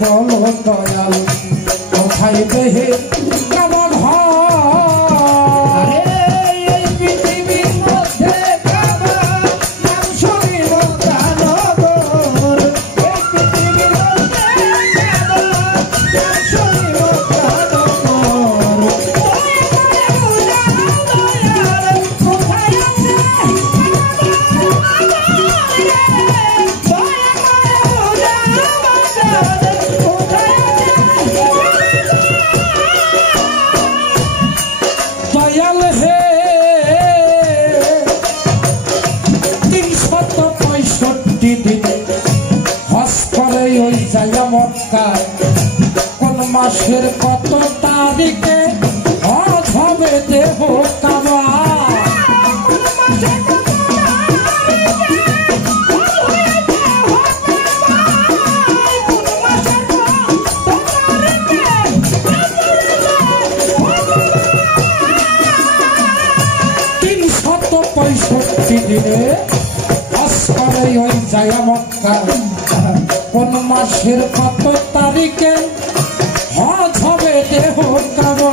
বলো দয়াল কোথায় দেহে কাবা ঘর এই পৃথিবীর মধ্যে কাবা নাম শুনি মক্কানগর এই পৃথিবীর মধ্যে কাবা নাম শুনি দয়াল হে 365 দিন হজ করে ওই যায় মক্কায় কোন মাসের কত তারিখে হজ হবে দেহ কাবা দিনে হজ করে ওই যায় মক্কায় কোন মাসের কত তারিখে হজ হবে দেহ কাবা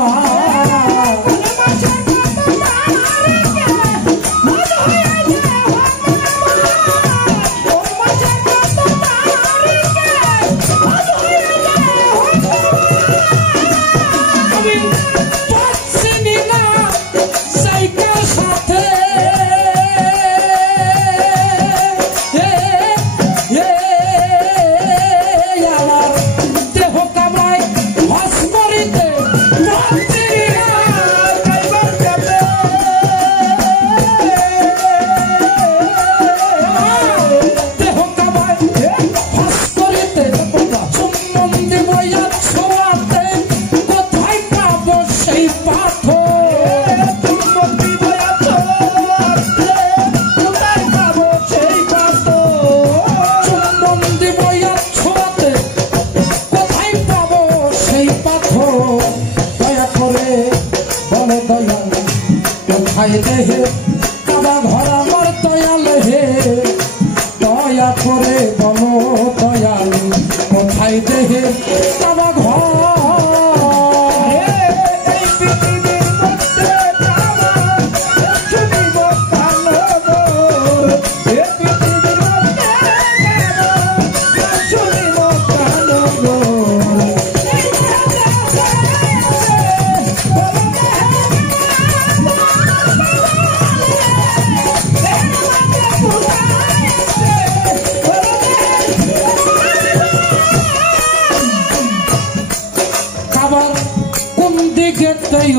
দেহে কাবা ঘর আমার দয়াল হে দয়া করে বলো দয়াল কোথায় দেহে কাবা ঘর এই পৃথিবীর মধ্যে কাবা শুনি মক্কানগর এই পৃথিবীর মধ্যে কাবা শুনি মক্কানগর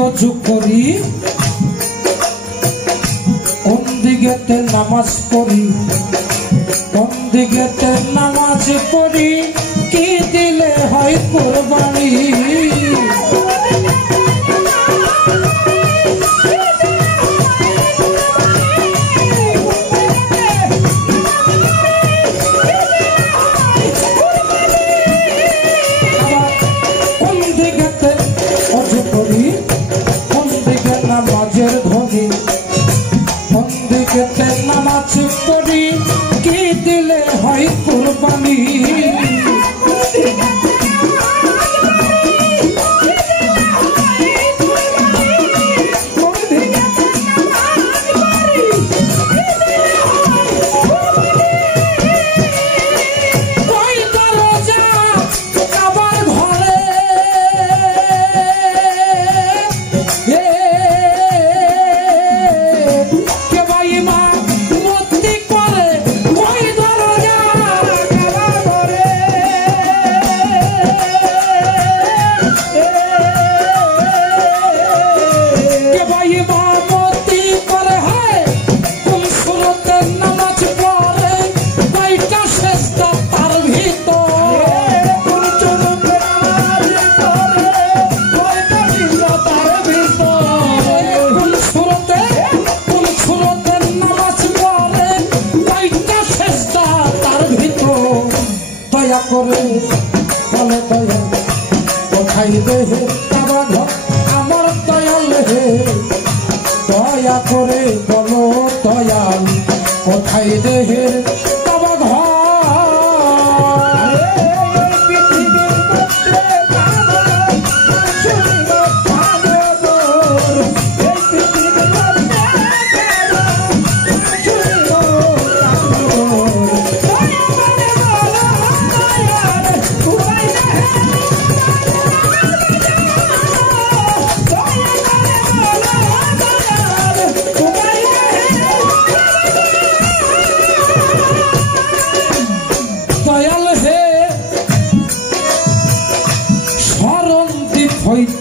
অজু করি কোন দিকেতে নামাজ পড়ি কোন দিকেতে নামাজ পড়ি কি দিলে হয় কুরবানি নামাজ পড়ি কি দিলে হয় কুরবানি করে বলে দয়াল কোথায় দেহে কাবা ঘর আমার দয়াল হে দয়া করে বলো দয়াল কোথায় দেহে কাবা ঘর পৃথিবীর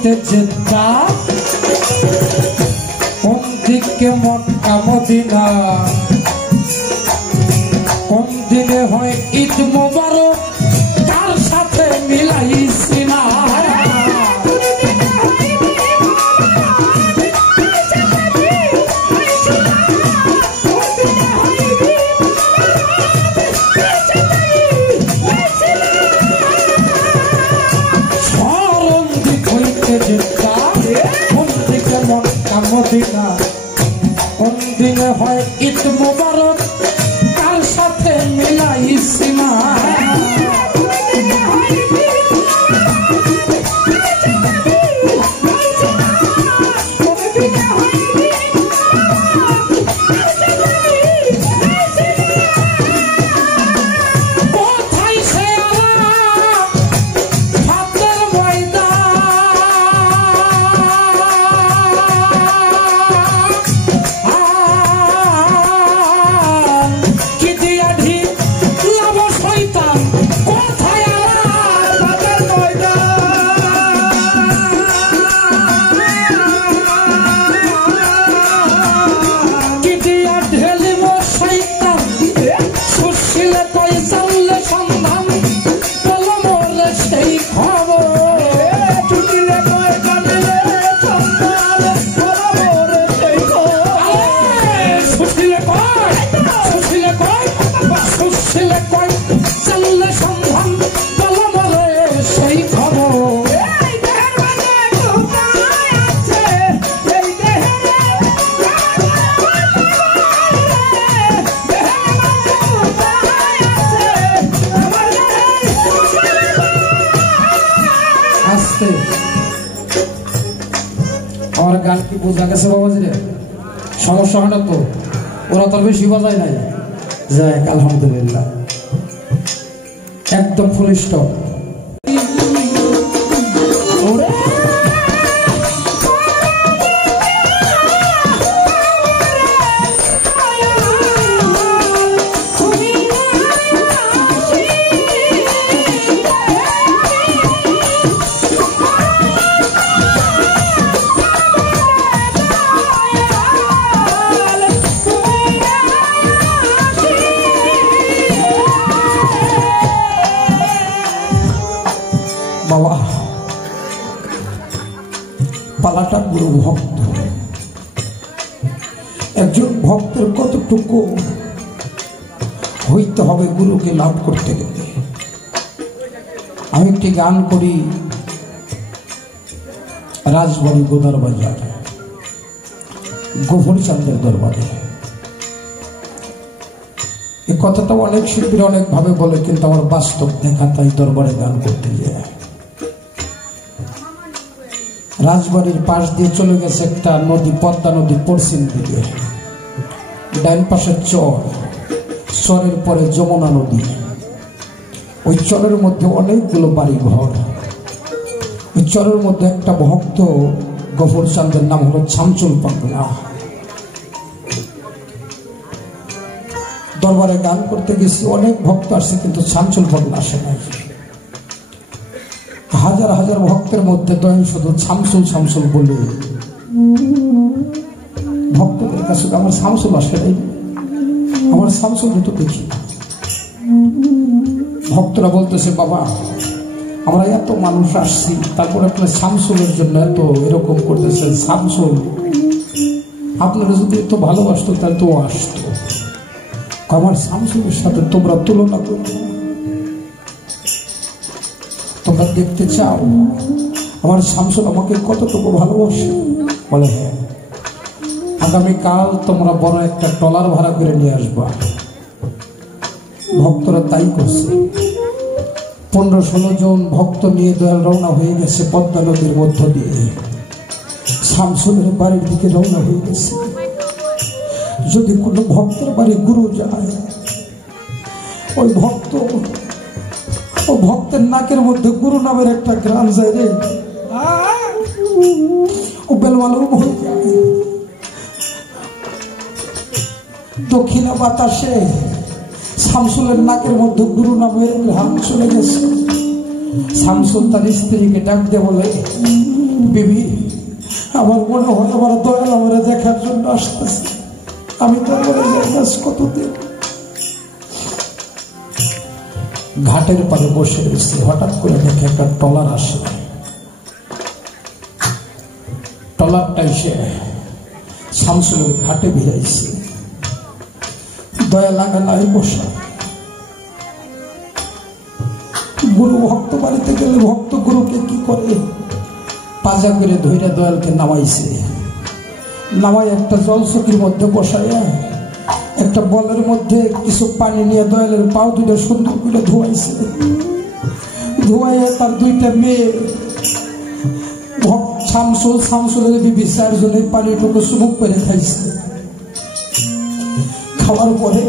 হইতে যেটা কোন দিকে মক্কা মদিনা কোন দিনে হয় ঈদ মোবারক তার সাথে মিলাইছি না মদিনা কোন দিনে হয় ঈদ মোবারক তার সাথে মিলাইছি না আমার গান কি বোঝা গেছে বাবাজি রে সমস্যা হয় না তো ওরা তোর বেশি বাজায় নাই যাক আলহামদুলিল্লাহ একদম ফুল স্টপ বাবা পালাটা গুরু ভক্ত একজন ভক্তের কতটুকু হইতে হবে গুরুকে লাভ করতে গেলে আমি একটি গান করি রাজবাড়ি গোদার বাজার গফুর চাঁদের দরবারে এই কথাটা অনেক শিল্পীরা অনেক ভাবে বলে কিন্তু আমার বাস্তব দেখা তাই দরবারে গান করতে যায় রাজবাড়ির পাশ দিয়ে চলে গেছে একটা নদী পদ্মা নদী পশ্চিম দিকে ডান পাশের চরের পরে যমুনা নদী ওই চরের মধ্যে অনেকগুলো বাড়ি ঘর ওই চরের মধ্যে একটা ভক্ত গফুর চাঁদের নাম হলো ছামচুল পাগলা দরবারে গান করতে গেছি অনেক ভক্ত আসছে কিন্তু ছামচুল পাগলা আসে নাই হাজার হাজার ভক্তের মধ্যে দয়াল শুধু শামসুল শামসুল বলে ভক্তদের কাছে আমার শামসুল আসে নাই আমার শামসুল তো দেখি ভক্তরা বলতেছে বাবা আমরা এত মানুষ আসছি তারপরে আপনার শামসুলের জন্য এত এরকম করতেছেন শামসুল আপনারা যদি এত ভালোবাসতো তাহলে তো আসতো আমার শামসুলের সাথে তোমরা তুলনা করবে তোমরা দেখতে চাও আমার শামসুল আমাকে কতটুকু ভালোবাসে বলে হ্যাঁ আগামীকাল তোমরা বড় একটা ট্রলার ভাড়া করে নিয়ে আসবা ভক্তরা তাই করছে 15-16 জন ভক্ত নিয়ে দয়াল রওনা হয়ে গেছে পদ্মা নদীর মধ্য দিয়ে শামসুলের বাড়ির দিকে রওনা হয়ে গেছে যদি কোনো ভক্তের বাড়ি গুরু যায় ওই ভক্তের নাকের মধ্যে গুরু নামের একটা গ্রাম যায় রে ও বেলমালুম হয়ে যায় দক্ষিণা বাতাসে শামসুলের নাকের মধ্যে গুরু নামের গ্রাম চলে গেছে শামসুল তার স্ত্রীকে ডাক দিয়ে বলে, বিবি, আমার মনে হয় আমার দয়াল আমার দেখার জন্য আসতেছে, আমি তো কতদিন। ঘাটের পারে বসে রয়েছে, হঠাৎ করে দেখে একটা ট্রলার আসে। ট্রলারটা এসে শামসুলের ঘাটে ভিড়াইছে। দয়া লাগা নাই বসা। গুরু ভক্ত বাড়িতে গেলে ভক্ত গুরুকে কি করে, পাজা করে ধৈর্য দয়ালকে নামাইছে। নামাই একটা জলচকির মধ্যে বসাইয়া একটা বলের মধ্যে কিছু পানি নিয়ে দয়ালের পাও দুটো সুন্দর করে ধোয়াইছে। ধোয়াইয়া তার দুইটা মেয়ে শামসুলের বিবি চারজনে পানিটুকু চুমুক করে খাইছে। খাওয়ার পরে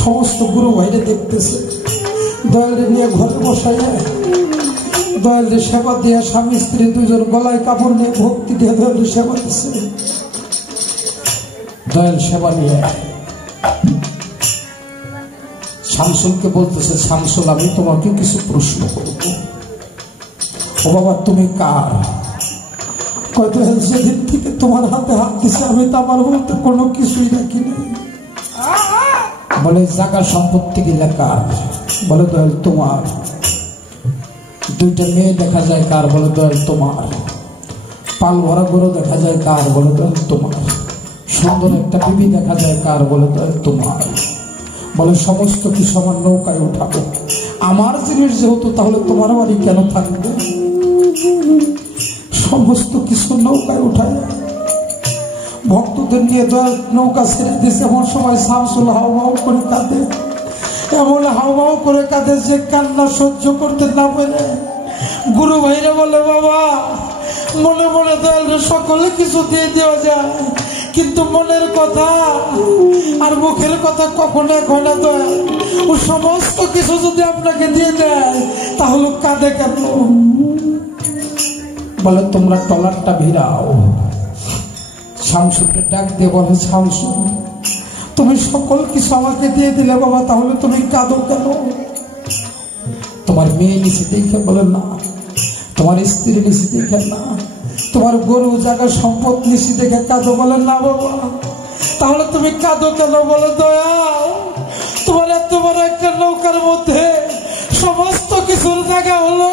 সমস্ত গুরু ভাইরে দেখতেছে। দয়ালে নিয়ে ঘরে বসাইয়া দয়ালের সেবা দিয়া স্বামী স্ত্রী দুজন গলায় কাপড় নিয়ে ভক্তি দিয়ে দয়ালের সেবা দিচ্ছে। দয়াল সেবা নিয়ে শামসুলকে বলতেছে, শামসুল, আমি তোমাকে কিছু প্রশ্ন করব। ও বাবা, তুমি কার? কত যেদিন থেকে তোমার হাতে হাত দিছে আমি তো আমার বলতে কোনো কিছুই রাখি নাই। বলে, জায়গা সম্পত্তি গিলা কার? বলে, দয়াল তোমার। দুইটা মেয়ে দেখা যায় কার? বলে, দয়াল তোমার। পাল ভরা গরু দেখা যায় কার? বলে, দয়াল তোমার। সুন্দর একটা বিবি দেখা যায় কার? বলে, দয়াল তোমার। বলে, সমস্ত কিছু আমার নৌকায় উঠাবো। আমার জিনিস যেহেতু, তাহলে তোমার বাড়ি কেন থাকবে? সমস্ত কিছু নৌকায় উঠায় ভক্তদের নিয়ে দয়াল নৌকা ছেড়ে দিয়েছে। এমন সময় শামসুল হাউমাউ করে কাঁদে, এমন হাউমাউ করে কাঁদে যে কান্না সহ্য করতে না পারে। গুরু ভাইরা বলে, বাবা, মনে মনে দয়ালের সকলে কিছু দিয়ে দেওয়া যায়, কিন্তু মনের কথা আর মুখের কথা কখনো হয় না। দয়াল ও সমস্ত কিছু যদি আপনাকে দিয়ে দেয় তাহলে কাঁদে কেন? বলে, তোমরা ট্রলারটা ভিড়াও। শামসুলকে ডাক দিয়ে বলে, শামসুল, তুমি সকল কিছু আমাকে দিয়ে দিলে বাবা, তাহলে তুমি কাঁদো কেন? তোমার মেয়ে নিচে দেখে? বলে, না। তোমার স্ত্রী নিচে দেখে? না। তোমার গরু জায়গা সম্পদ নিচে দেখে কাঁদো? বলে, না বাবা। তাহলে তুমি কাঁদো কেন? বলে, দয়া, তোমার এত বড় একটা নৌকার মধ্যে সমস্ত কিছুর জায়গা হলো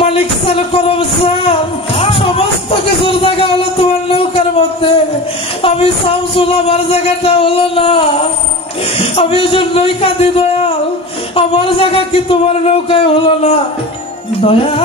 মালিক স্যার, করম স্যার, সমস্ত কিছুর জায়গা হলো তোমার নৌকার মধ্যে। আমি শামসুল, আমার জায়গাটা হলো না। আমি এই জন্যই কাঁদি দয়াল, আমার জায়গা কি তোমার নৌকায় হলো না? দয়া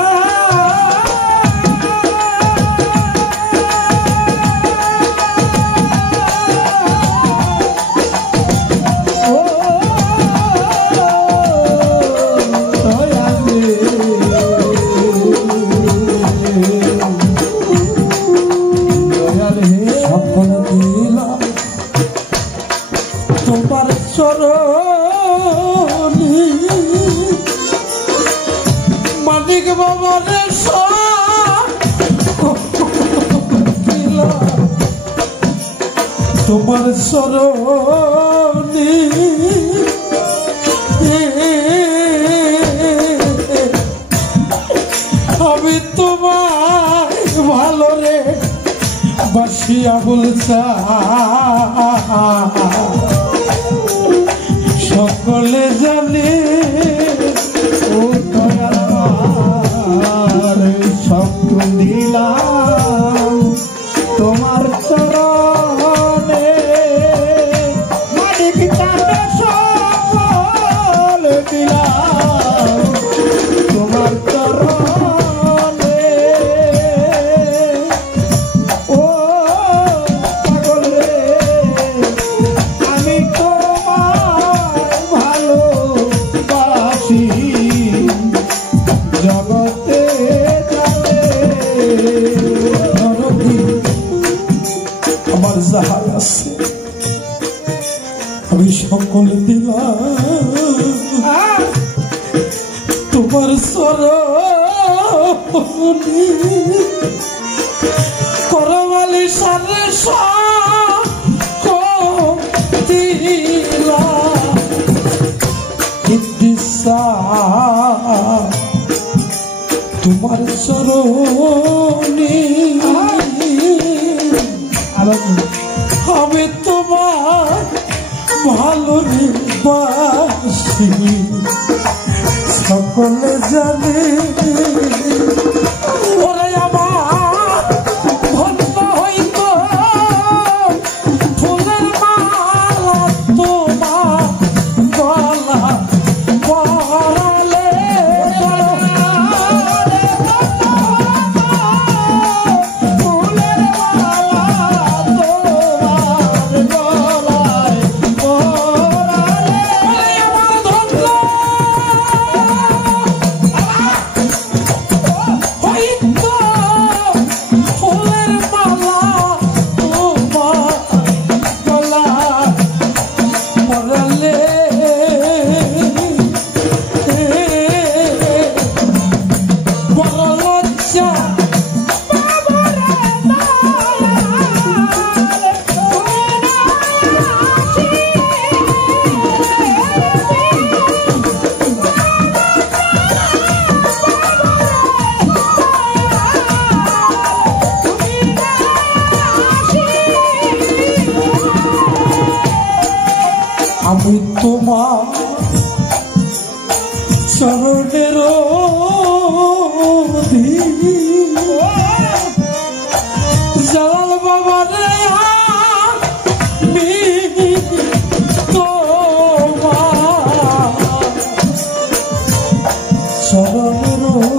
তোমার চরণী মানিক বাবার তোমার চরণী আমি তোমার ভালো রে বাসিয়া বলছা সকলে জানে ও তোমার সব দিলাম তোমার চরণে মালিক তাকে সকল দিলাম তোমার চরণে। ও পাগল রে, আমি তোমায় ভালোবাসি জগতে আমার যাহা আছে আমি সকলে দিলাম তোমার চরণে। করমালি সারে দিলা তোমার চরণে আমি তোমার ভালো বাসি সকলে জানে ওরে আমার ধন্য হইতো ফুলের মালা তোমার গলা পরালে আমি তোমার চরণের জালাল বাবার আমি তোমার চরণের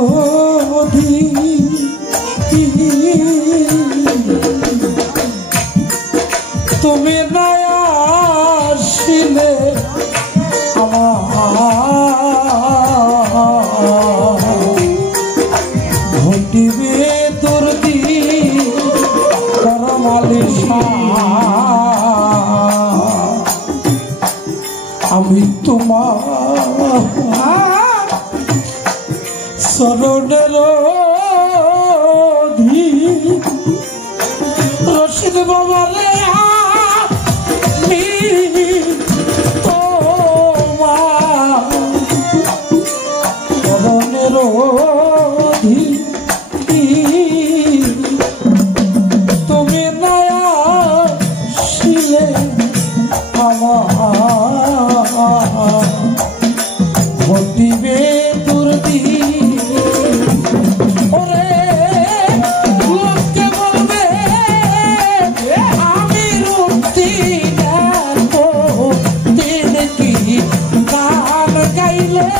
তুমি না আসিলে ঘটিবে তোর করমালিশা আমি তোমার চরণের রশিদ বাবারে তুমি না আসিলে আমার ঘটিবে দুর্দি ওরে লোকে বলবে আমি রুটি দেখো দিন কি গান গাইলে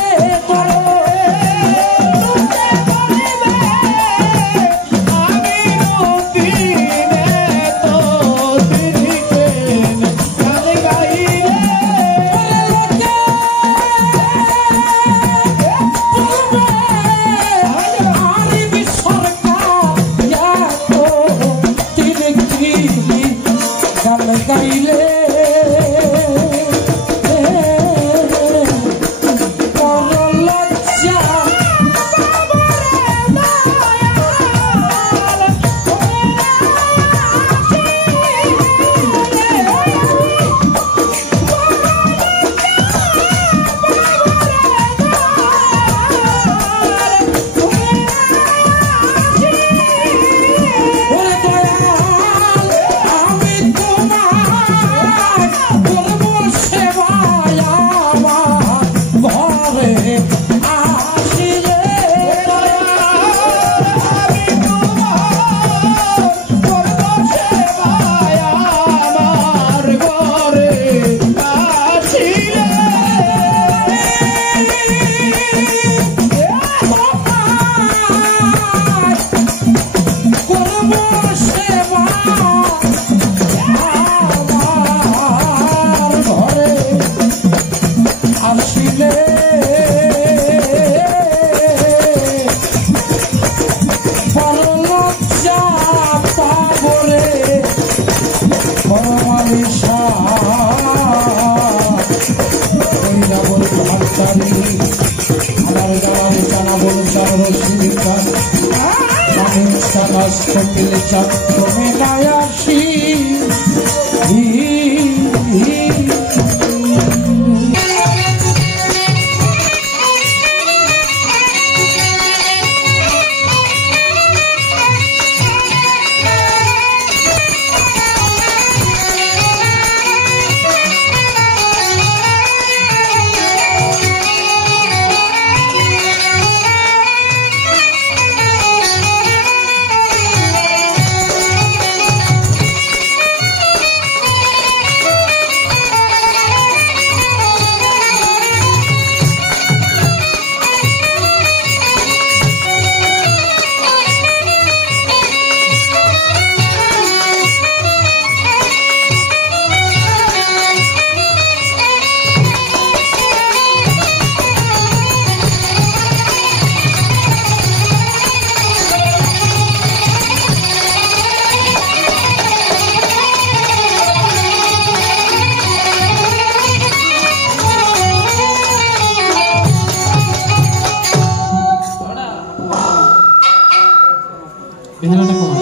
বেহালাটা কমায়।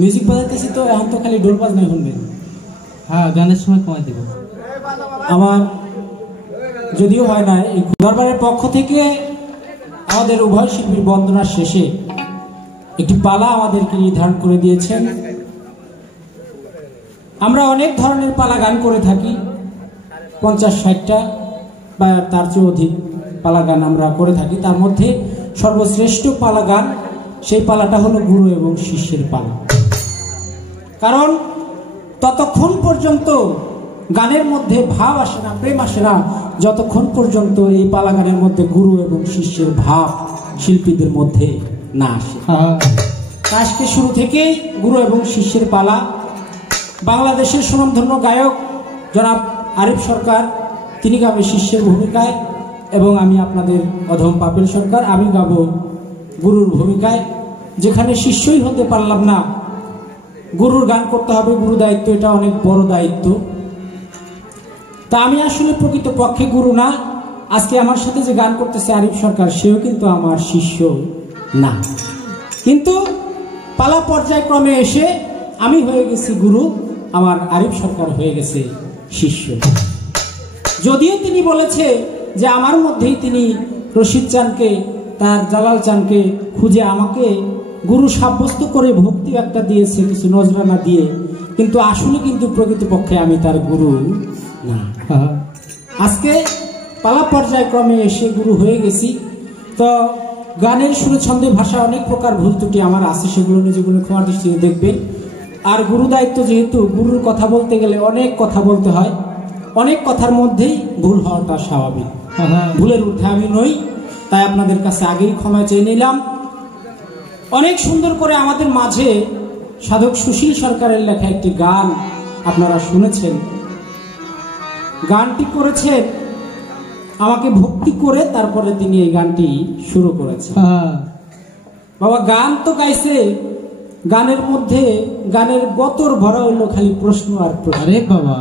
মিউজিক বাজাইতেছি তো এখন তো খালি ডোল বাজনাই শুনবেন। হ্যাঁ, গানের সময় কমাই দিব। আমার যদিও হয় না, এই দরবারের পক্ষ থেকে আমাদের উভয় শিল্পীর বন্দনার শেষে একটি পালা আমাদেরকে নির্ধারণ করে দিয়েছেন। আমরা অনেক ধরনের পালা গান করে থাকি, 50-60টা বা তার চেয়ে অধিক পালা গান আমরা করে থাকি। তার মধ্যে সর্বশ্রেষ্ঠ পালা গান, সেই পালাটা হলো গুরু এবং শিষ্যের পালা। কারণ ততক্ষণ পর্যন্ত গানের মধ্যে ভাব আসে না, প্রেম আসে না, যতক্ষণ পর্যন্ত এই পালা গানের মধ্যে গুরু এবং শিষ্যের ভাব শিল্পীদের মধ্যে না আসে। আজকে শুরু থেকেই গুরু এবং শিষ্যের পালা। বাংলাদেশের সুনামধন্য গায়ক জনাব আরিফ সরকার, তিনি গাবে শিষ্যের ভূমিকায়, এবং আমি আপনাদের অধম পাপেল সরকার, আমি গাব গুরুর ভূমিকায়। যেখানে শিষ্যই হতে পারলাম না, গুরুর গান করতে হবে, গুরু দায়িত্ব, এটা অনেক বড় দায়িত্ব। তা আমি আসলে প্রকৃত পক্ষে গুরু না। আজকে আমার সাথে যে গান করতেছে আরিফ সরকার, সেও কিন্তু আমার শিষ্য না, কিন্তু পালা পর্যায়ক্রমে এসে আমি হয়ে গেছি গুরু, আমার আরিফ সরকার হয়ে গেছে শিষ্য। যদিও তিনি বলেছে যে আমার মধ্যেই তিনি রশিদ চানকে, তার জালাল চানকে খুঁজে আমাকে গুরু সাব্যস্ত করে ভক্তি একটা দিয়েছে, কিছু নজরানা দিয়ে, কিন্তু আসলে কিন্তু প্রকৃতপক্ষে আমি তার গুরু না। আজকে পালা পর্যায়ক্রমে এসে গুরু হয়ে গেছি। তো গানের সুরে ছন্দে ভাষা অনেক প্রকার ভুল ত্রুটি আমার আছে, সেগুলো নিজেগুলো ক্ষমার দৃষ্টিতে দেখবেন। আর গুরু দায়িত্ব যেহেতু, গুরুর কথা বলতে গেলে অনেক কথা বলতে হয়, অনেক কথার মধ্যেই ভুল হওয়াটা স্বাভাবিক। ভুলের ঊর্ধ্বে আমি নই, তাই আপনাদের কাছে আগেই ক্ষমা চেয়ে নিলাম। অনেক সুন্দর করে আমাদের মাঝে সাধক সুশীল সরকারের লেখা একটি গান আপনারা শুনেছেন। গানটি করেছেন আমাকে ভক্তি করে, তারপরে তিনি এই গানটি শুরু করেছেন। বাবা গান তো গাইছে, গানের মধ্যে গানের গতর ভরা হইল খালি প্রশ্ন আর প্রশ্ন। আরে বাবা,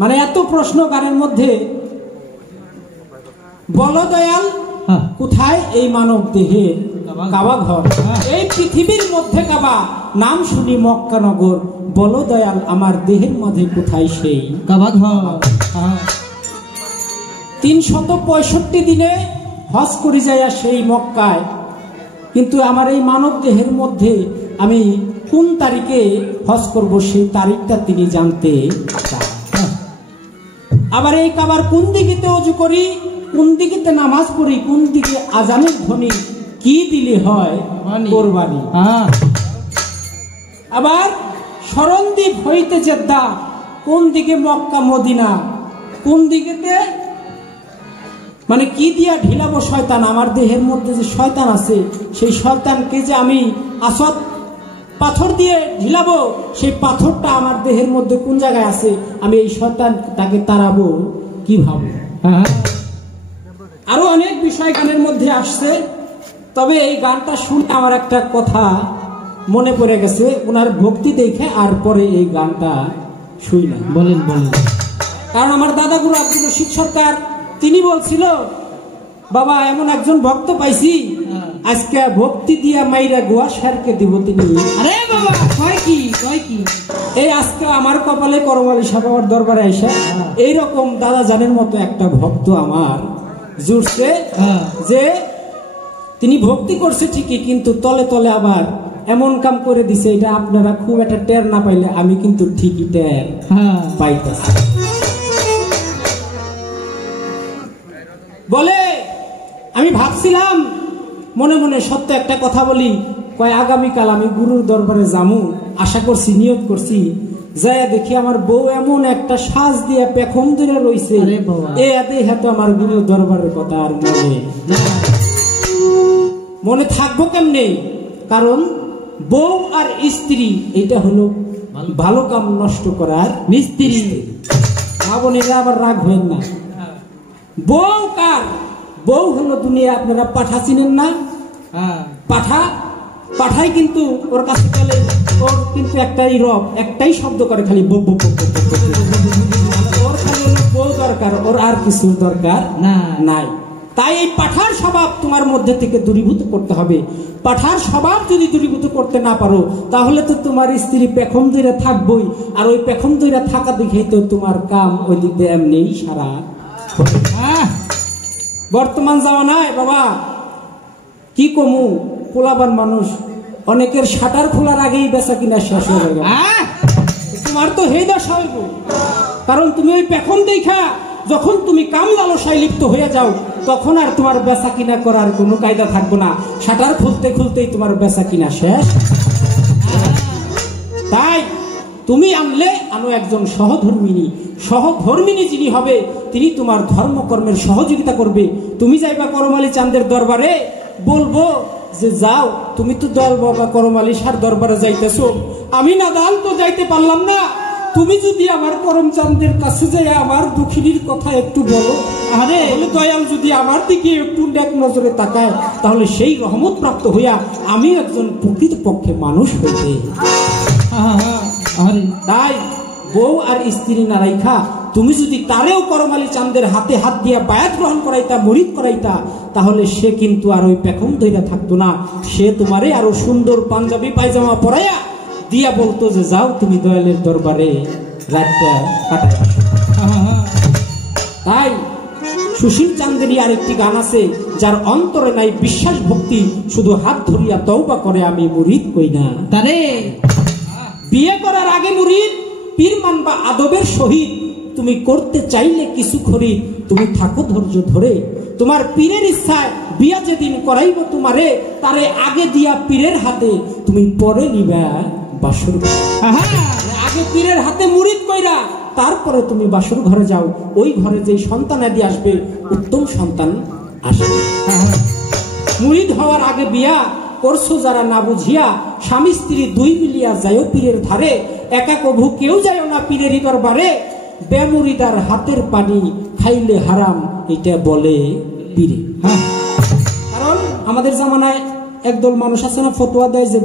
মানে এত প্রশ্ন গানের মধ্যে। বলো দয়াল কোথায় এই মানব দেহের কাবা ঘর, এই পৃথিবীর মধ্যে কাবা, নাম শুনি মক্কা নগর, বলো দয়াল আমার দেহের মধ্যে কোথায় সেই কাবা ঘর। 365 দিনে হজ করি যাইয়া সেই মক্কায়, কিন্তু আমার এই মানব দেহের মধ্যে আমি কোন তারিখে হজ করব সেই তারিখটা তিনি জানতে চান। আবার এই কাবার কোন দিকেতে ওযু করি, কোন দিকেতে নামাজ পড়ি, কোন দিকে আজানের ধ্বনি, কি দিলে হয় কোরবানি। আবার শরণদ্বীপ হইতে জেদ্দা, কোন দিকে মক্কা মদিনা, কোন দিকেতে, মানে কি দিয়া ঢিলাবো শয়তান, আমার দেহের মধ্যে যে শয়তান আছে সেই শয়তানকে যে আমি আসত পাথর দিয়ে ঢিলাবো, সেই পাথরটা আমার দেহের মধ্যে কোন জায়গায় আছে, আমি এই শয়তান তাকে তাড়াবো কিভাবে। আরো অনেক বিষয় গানের মধ্যে আসছে। তবে এই গানটা শুনে আমার একটা কথা মনে পড়ে গেছে, ওনার ভক্তি দেখে, আর পরে এই গানটা শুই না। বলেন বলেন। কারণ আমার দাদা গুরু আব্দুল রশিদ সরকার, তিনি বলছিল, বাবা এমন একজন ভক্ত পাইছি, আজকে ভক্তি দিয়া মাইরা গোয়া শেরকে দিব তিনি। আরে বাবা, কয় কি কয় কি, এই আজকে আমার কপালে করবালি সাহেবের দরবারে আইসা এইরকম দাদা জানের মতো একটা ভক্ত আমার জুড়ছে, যে তিনি ভক্তি করছে ঠিকই, কিন্তু তলে তলে আবার এমন কাম করে দিছে, এটা আপনারা খুব একটা টের না পাইলে আমি কিন্তু ঠিকই টের পাইতেছি। বলে আমি ভাবছিলাম মনে মনে, সত্য একটা কথা বলি, কয় আগামীকাল আমি গুরুর দরবারে যামু, আশা করছি, নিয়ত করছি, যাইয়া দেখি আমার বউ এমন একটা সাজ দিয়ে পেখম ধরে রইছে, এ দেখে তো আমার গুরুর দরবারের কথা আর মনে থাকবো কেমনে। কারণ বউ আর স্ত্রী এটা হলো ভালো কাম নষ্ট করার মিস্ত্রি। বোনেরা আবার রাগ হবেন না। বউ কার? বউ হলো দুনিয়া, আপনারা পাঠা চিনেন না? পাঠা, পাঠাই কিন্তু ওর কাছে গেলে ওর কিন্তু একটাই রব, একটাই শব্দ করে খালি বউ বউ বউ। ওর খালি হলো বউ দরকার, ওর আর কিছু দরকার নাই। তাই এই পাঠার স্বভাব তোমার মধ্যে থেকে দূরীভূত করতে হবে। পাঠার স্বভাব যদি দূরীভূত করতে না পারো তাহলে তো তোমার স্ত্রী পেখম দইরা থাকবই, আর ওই পেখম দইরা থাকা দেখে তো তোমার কাম ওই দিক দিয়ে এমনিই সারা। বর্তমান জামানায় বাবা কি কমু, পোলাবান মানুষ অনেকের শাটার খোলার আগেই বেচা কিনা শেষ হয়ে গেল। তোমার তো হেই দশা হইব, কারণ তুমি ওই পেখম দেখা যখন তুমি কাম লালসায় লিপ্ত হয়ে যাও তখন আর তোমার বেচা কিনা করার কোনো কায়দা থাকবে না। শাটার খুলতে খুলতেই তোমার বেচা কিনা শেষ। তাই তুমি আনো একজন সহধর্মিনী। সহধর্মিনী যিনি হবে তিনি তোমার ধর্মকর্মের সহযোগিতা করবে। তুমি যাইবা করমালী চাঁদের দরবারে, বলবো যে যাও, তুমি তো দল বাবা করমালী সার দরবারে যাইতেছো, আমি না দান তো যাইতে পারলাম না, তুমি যদি আমার করমচাঁদের কাছে যাই আমার দুঃখিনীর কথা একটু বলো, আরে দয়াল যদি আমার দিকে একটু নেক নজরে তাকায় তাহলে সেই রহমত প্রাপ্ত হইয়া আমি একজন প্রকৃত পক্ষে মানুষ হইতে। তাই বউ আর স্ত্রী না রাইখা তুমি যদি তারেও করমালী চাঁদের হাতে হাত দিয়া বায়াত গ্রহণ করাইতা, মুরিদ করাইতা, তাহলে সে কিন্তু আর ওই পেখম ধইরা থাকতো না। সে তোমারে আরো সুন্দর পাঞ্জাবি পায়জামা পরাইয়া দিয়া বলতো যে যাও তুমি দয়ালের দরবারে রাতটা কাটাই আসো। তাই সুশীল চান্দেরই আরেকটি গান আছে, যার অন্তরে নাই বিশ্বাস ভক্তি, শুধু হাত ধরিয়া তওবা করে আমি মুরিদ কই না। তারে বিয়ে করার আগে মুরিদ, পীর মানবা আদবের সহিত, তুমি করতে চাইলে কিছু খরিদ, তুমি থাকো ধৈর্য ধরে, তোমার পীরের ইচ্ছায় বিয়া যেদিন করাইব তোমারে, তারে আগে দিয়া পীরের হাতে তুমি পরে নিবা বাসর। আগে পীরের হাতে মুরিদ কইরা তারপরে তুমি বাসর ঘরে যাও, ওই ঘরে যে সন্তান আদি আসবে উত্তম সন্তান আসবে। মুরিদ হওয়ার আগে বিয়া করছো যারা না বুঝিয়া, স্বামী স্ত্রী দুই মিলিয়া যায়ও পীরের ধারে, একা কভু কেউ যায় না পীরেরই দরবারে, বেমুরিদার হাতের পানি খাইলে হারাম এটা বলে পীরে। কারণ আমাদের জামানায় একদল মানুষ আছে না, ফতোয়া দেয় যে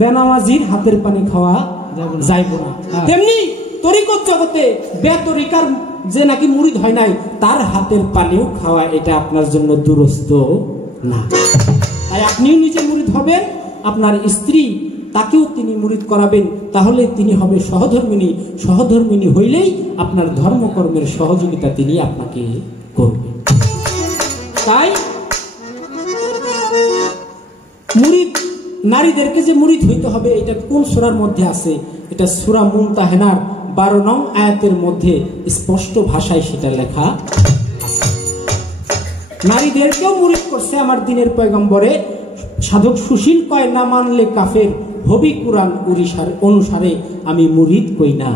বেনামাজির হাতের পানি খাওয়া যাইব না। তেমনি তরিকত জগতে বেতরিকার যে নাকি মুরিদ হয় নাই তার হাতের পানিও খাওয়া এটা আপনার জন্য দুরস্ত না। তাই আপনিও নিজে মুরিদ হবেন, আপনার স্ত্রী তাকেও তিনি মুরিদ করাবেন, তাহলে তিনি হবে সহধর্মিনী। সহধর্মিনী হইলেই আপনার ধর্মকর্মের সহযোগিতা তিনি আপনাকে করবেন। তাই মুরিদ, নারীদেরকে যে মুরিদ হইতে হবে এটা কোন সূরার মধ্যে আছে? এটা সূরা মুমতাহানার 12 নং আয়াতের মধ্যে স্পষ্ট ভাষায় সেটা লেখা। নারীদেরকেও মুরিদ করছে আমার দিনের পয়গম্বরে। সাধক সুশীল কয় না মানলে কাফের, হবি কুরআন অনুসারে আমি মুরিদ কই না।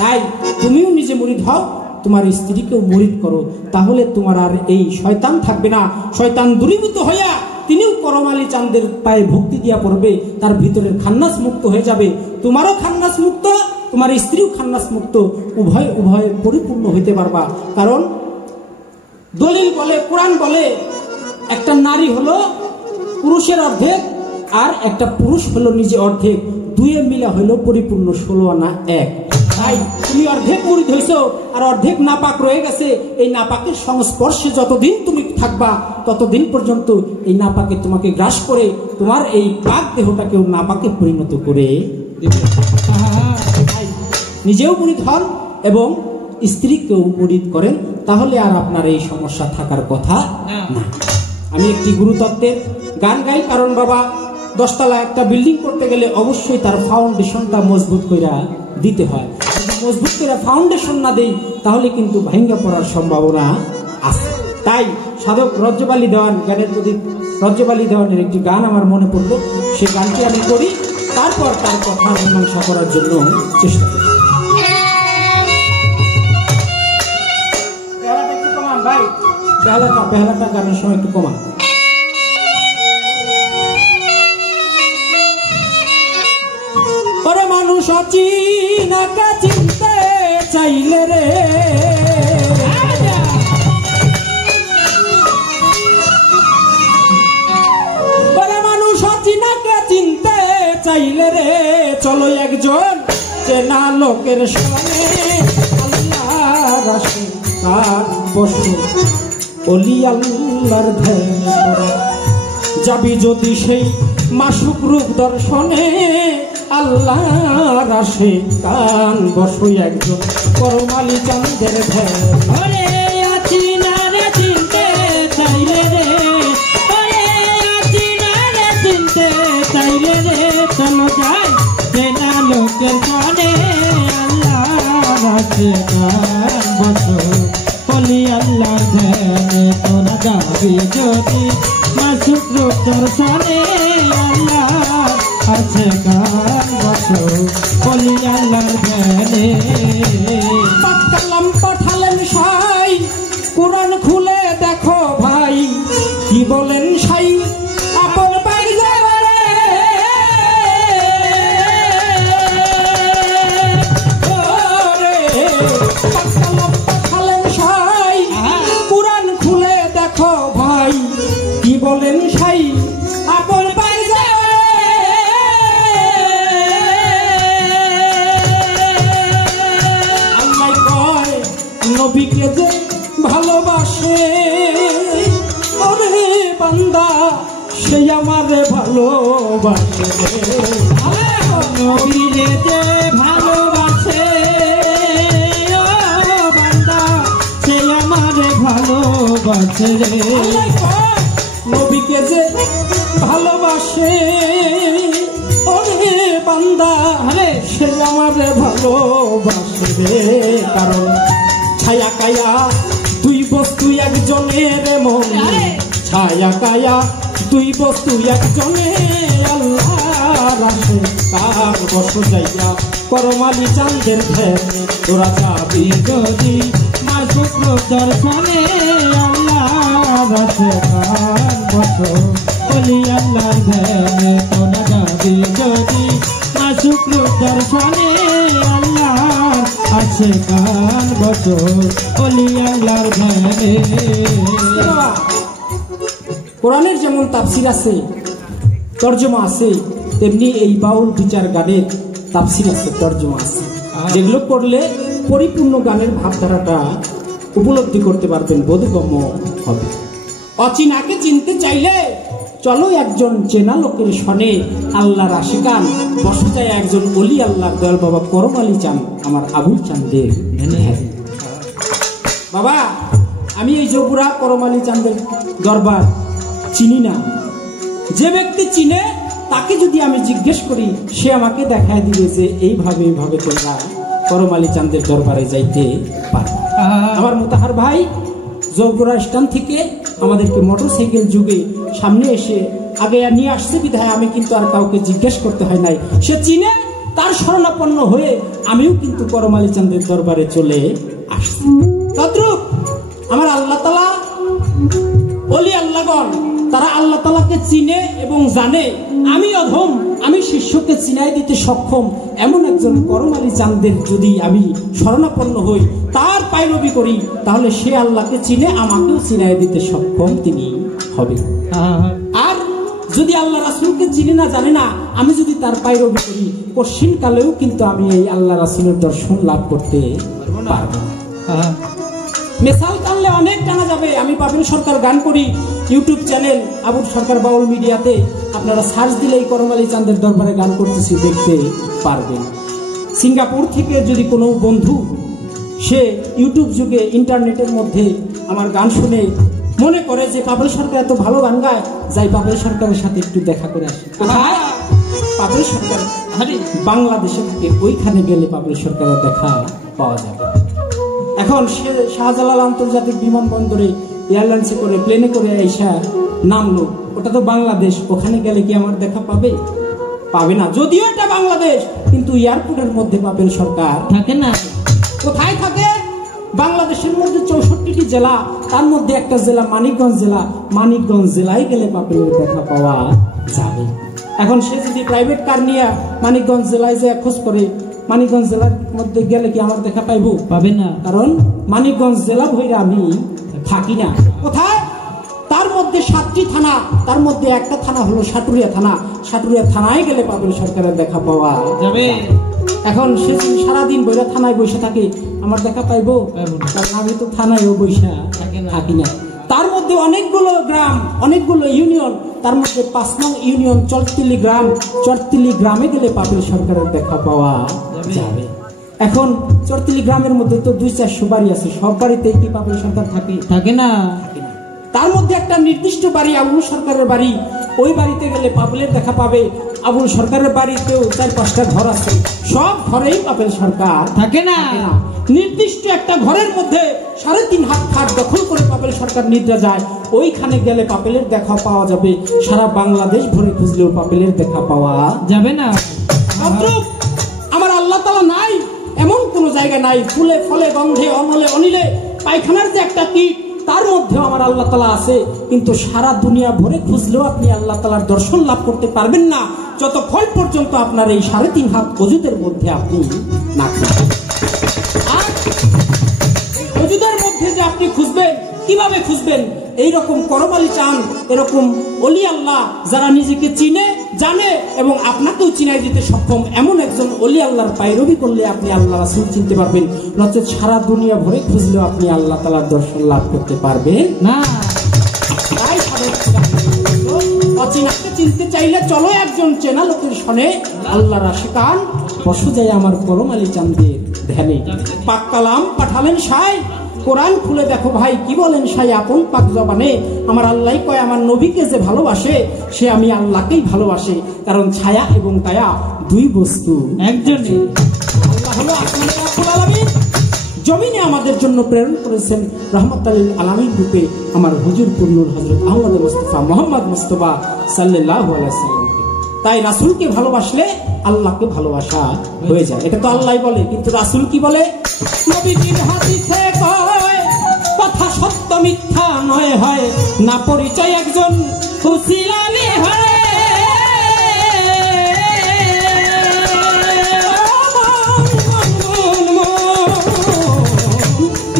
তাই তুমিও নিজে মুরিদ হও, তোমার স্ত্রীকেও মুরিদ করো, তাহলে তোমার আর এই শয়তান থাকবে না। শয়তান দূরীভূত হইয়া তিনিও করমালী চাঁদের পায়ে ভক্তি দিয়া পড়বে, তার ভিতরের খান্নাস মুক্ত হয়ে যাবে। তোমারও খান্নাস মুক্ত, তোমার স্ত্রীও খান্নাস মুক্ত, উভয় পরিপূর্ণ হইতে পারবা। কারণ দলিল বলে, কোরআন বলে একটা নারী হলো পুরুষের অর্ধেক আর একটা পুরুষ হলো নিজে অর্ধেক, দুয়ে মিলা হইলো পরিপূর্ণ 16 আনা 1। তাই তুমি অর্ধেক মুরিদ হইছো আর অর্ধেক নাপাক রয়ে গেছে। এই নাপাকের সংস্পর্শে যতদিন তুমি থাকবা ততদিন পর্যন্ত এই নাপাকে তোমাকে গ্রাস করে তোমার এই পাক দেহটাকেও নাপাকে পরিণত করে দেবে। নিজেও মুরিদ হন এবং স্ত্রীকেও মুরিদ করেন, তাহলে আর আপনার এই সমস্যা থাকার কথা না। আমি একটি গুরুতত্ত্বের গান গাই, কারণ বাবা 10 তলা একটা বিল্ডিং করতে গেলে অবশ্যই তার ফাউন্ডেশনটা মজবুত কইরা দিতে হয়। যদি মজবুত করে ফাউন্ডেশন না দেই তাহলে কিন্তু ভাঙ্গা পড়ার সম্ভাবনা আছে। তাই সাধক রজ্জবালী দেওয়ান গানের প্রতি রজ্জবালী দেওয়ানের একটি গান আমার মনে পড়লো, সেই গানটি আমি করি, তারপর তার কথা মীমাংসা করার জন্য চেষ্টা করি। ভাই বেহালাটা গানের সময় একটু কমান। ওরে মানুষ চিনাকে চিনতে চাইলে রে, ওরে মানুষ চিনাকে চিনতে চাইলে রে, চলো একজন চেনা লোকের সঙ্গে আল্লাহর রাসূল কান বসো অলি আল্লাহর ধ্যানে তোরা যাবি যদি সেই মাসুক রূপ দর্শনে আল্লাহর আসে কান বসো একজন করমালি চাঁদের ধ্যান ওরে আছি না রে চিনতে চাইলে রে ওরে আছি না রে চিনতে চাইলে রে চলো যাই চেনা লোকের কানে আল্লাহ আছে কান বসো অলি আল্লাহর ধ্যানে তোরা যাবি যদি মাসুক রূপ দর্শনে আল্লাহ আছে কান বসো অলি আল্লাহর ধ্যানে কালাম পাঠালেন সাই কোরআন খুলে দেখো ভাই কি বলেন সাই আপন বাইরে কালাম পাঠালেন সাই কোরআন খুলে দেখো ভাই কি বলেন সাই আপন বাইরে আল্লাহ কয় নবীকে যে ভালোবাসে ওরে বান্দা সে আমারে ভালোবাসে নবীরে যে ভালোবাসে ও বান্দা সে আমারে ভালোবাসে রে আল্লাহ কয় নবীকে যে ভালোবাসে ওরে বান্দা সে আমারে ভালোবাসে রে কারণ ছায়া কায়া দুই বস্তু একজনের মন ছায়া কায়া দুই বস্তু একজনের আল্লাহর আসে কার বস যাইয়া করমালি চাঁদের ধ্যানে তোরা যাবি যদি মাসুক রূপ দর্শনে আল্লাহ আছে কান বসো অলি আল্লাহর ধ্যানে তোরা যাবি যদি মাসুক রূপ দর্শনে আল্লাহ আছে কান বসো অলি আল্লাহর ধ্যানে কোরআনের যেমন তাফসির আছে তর্জমা আছে তেমনি এই বাউল বিচার গানের তাফসির আছে তর্জমা আছে যেগুলো করলে পরিপূর্ণ গানের ভাবধারাটা উপলব্ধি করতে পারবেন বোধগম্য হবে অচিনাকে চিনতে চাইলে চলো একজন চেনা লোকের সনে আল্লাহর আশিকান বসে যায় একজন অলি আল্লাহর দয়াল বাবা করম আলী চান আমার আবুল চাঁদের বাবা আমি এই জবুরা করম আলী চাঁদের দরবার চিনি না যে ব্যক্তি চিনে তাকে যদি আমি জিজ্ঞেস করি সে আমাকে দেখায় দিবে যে এইভাবে এইভাবে তোমরা করম আলী চাঁদের দরবারে যাইতে পারো আমার মোতাহার ভাই জবুরা স্থান থেকে আমাদেরকে মোটরসাইকেল যুগে সামনে এসে আগে নিয়ে আসছে বিধায় আমি কিন্তু আর কাউকে জিজ্ঞেস করতে হয় নাই সে চিনে তার শরণাপন্ন হয়ে আমিও কিন্তু করম আলী চাঁদের দরবারে চলে আসছি তদ্রূপ আমার আল্লাহ তাআলা ওলি আল্লাহগণ তারা আল্লাহ তাআলাকে চিনে এবং জানে আমি অধম আমি শিষ্যকে চিনাই দিতে সক্ষম এমন একজন করম আলী চাঁদের যদি আমি শরণাপন্ন হই তার পায়রবি করি তাহলে সে আল্লাহকে চিনে আমাকেও চিনাই দিতে সক্ষম তিনি হবে আর যদি আল্লাহ রাসূলকে চিনি না জানি না আমি যদি তার পায়রবি করি কঠিন কালেও কিন্তু আমি এই আল্লাহ রাসূলের দর্শন লাভ করতে পারবো না মিসাল টানলে অনেক টানা যাবে আমি পাবেল সরকার গান করি ইউটিউব চ্যানেল আবুল সরকার বাউল মিডিয়াতে আপনারা সার্চ দিলেই করম আলী চাঁদের দরবারে গান করতেছি দেখতে পারবেন সিঙ্গাপুর থেকে যদি কোনো বন্ধু সে ইউটিউব যুগে ইন্টারনেটের মধ্যে আমার গান শুনে মনে করে যে পাবেল সরকার এত ভালো গান গায় যাই পাবেল সরকারের সাথে একটু দেখা করে আসি কোথায় পাবেল সরকার বাংলাদেশে থাকে ওইখানে গেলে পাবেল সরকারের দেখা পাওয়া যাবে এখন সে শাহজালাল আন্তর্জাতিক বিমানবন্দরে এয়ারলাইন্সে করে প্লেনে করে এসে নামলো ওটা তো বাংলাদেশ ওখানে গেলে কি আমার দেখা পাবে পাবে না যদিও এটা বাংলাদেশ কিন্তু এয়ারপোর্টের মধ্যে পাবেল সরকার থাকে না কোথায় থাকে বাংলাদেশের মধ্যে 64টি জেলা তার মধ্যে একটা জেলা মানিকগঞ্জ জেলায় গেলে পাবেলের দেখা পাওয়া যাবে এখন সে যদি প্রাইভেট কার নিয়ে মানিকগঞ্জ জেলায় যে খোঁজ করে মানিকগঞ্জ জেলার মধ্যে গেলে কি আমার দেখা পাইবো পাবে না কারণ মানিকগঞ্জ জেলা ভইরা আমি থাকি না কোথায় তার মধ্যে 7টি থানা তার মধ্যে একটা থানা হলো সাটুরিয়া থানায় গেলে পাবেল সরকারের দেখা পাওয়া যাবে এখন সে যদি সারাদিন বইরা থানায় বসে থাকে আমার দেখা পাইবো? কারণ আমি তো থানায়ও বইসা থাকি না। তার মধ্যে অনেকগুলো গ্রাম, অনেকগুলো ইউনিয়ন, তার মধ্যে 5 নং ইউনিয়ন চরতিলি গ্রাম। চরতিলি গ্রামে গেলে পাপেল সরকারের দেখা পাওয়া যাবে। এখন চরতিলি গ্রামের মধ্যে তো 200-400 বাড়ি আছে, সব বাড়িতে কি পাপেল সরকার থাকে না? তার মধ্যে একটা নির্দিষ্ট বাড়ি আবুল সরকারের বাড়ি, ওই বাড়িতে গেলে পাপেলের দেখা পাবে। আবুল সরকারের বাড়িতেও 4-5টা ঘর আছে, সব ঘরেই পাপেল সরকার থাকে না। নির্দিষ্ট একটা ঘরের মধ্যে 3.5 হাত খাট দখল করে পাপেল সরকার নিদ্রা যায়, ওইখানে গেলে পাপেলের দেখা পাওয়া যাবে। সারা বাংলাদেশ ভরে খুঁজলেও পাপেলের দেখা পাওয়া যাবে না। আমার আল্লাহ তাআলা নাই এমন কোন জায়গা নাই। ফুলে ফলে গন্ধে অমলে অনিলে পায়খানার যে একটা কীট, তার মধ্যেও আমার আল্লাহ তাআলা আছে। কিন্তু সারা দুনিয়া ভরে খুঁজলেও আপনি আল্লাহ তাআলার দর্শন লাভ করতে পারবেন না যতক্ষণ পর্যন্ত আপনার এই 3.5 হাত ওজুদের মধ্যে আপনি না খুঁজবেন। আর ওজুদের মধ্যে যে আপনি খুঁজবেন, কিভাবে খুঁজবেন? এইরকম করমালি চান, এরকম ওলি আল্লাহ যারা নিজেকে চিনে জানে এবং আপনাকেও চিনাই দিতে সক্ষম, এমন একজন ওলি আল্লাহর পায়রবি করলে আপনি আল্লাহ রাসূল চিনতে পারবেন। নচেত সারা দুনিয়া ভরে খুঁজলেও আপনি আল্লাহ তাআলার দর্শন লাভ করতে পারবেন না। তাই অচিনাকে চিনতে চাইলে চলো একজন চেনা লোকের সনে, আল্লাহর আশিকান বসো যায় আমার করমালি চাঁদের ধ্যানে। পাক কালাম পাঠালেন সাই, কোরআন খুলে দেখো ভাই কি বলেন সাই আপন পাক জবানে। আমার আল্লাহ কয় আমার নবীকে যে ভালোবাসে সে আমি আল্লাহকেই ভালোবাসে, কারণ ছায়া এবং কায়া 2 বস্তু একজনই। আল্লাহ হলো আসমানে রাব্বুল আলামিন, জমিনে আমাদের জন্য প্রেরণ করেছেন রহমতুল লিল আলামিন রূপে আমার হুজুর নূর হযরত আহমদ মুস্তাফা মুহাম্মদ মুস্তাফা সাল্লাল্লাহু আলাইহি ওয়াসাল্লাম। তাই রাসূলকে ভালোবাসলে আল্লাহকে ভালোবাসা হয়ে যায়, এটা তো আল্লাহই বলে। কিন্তু রাসূল কি বলে? নবীজির হাদিসে কয় কথা সত্য মিথ্যা নয়, হয় না পরিচয় একজন হুসিলালি হয়।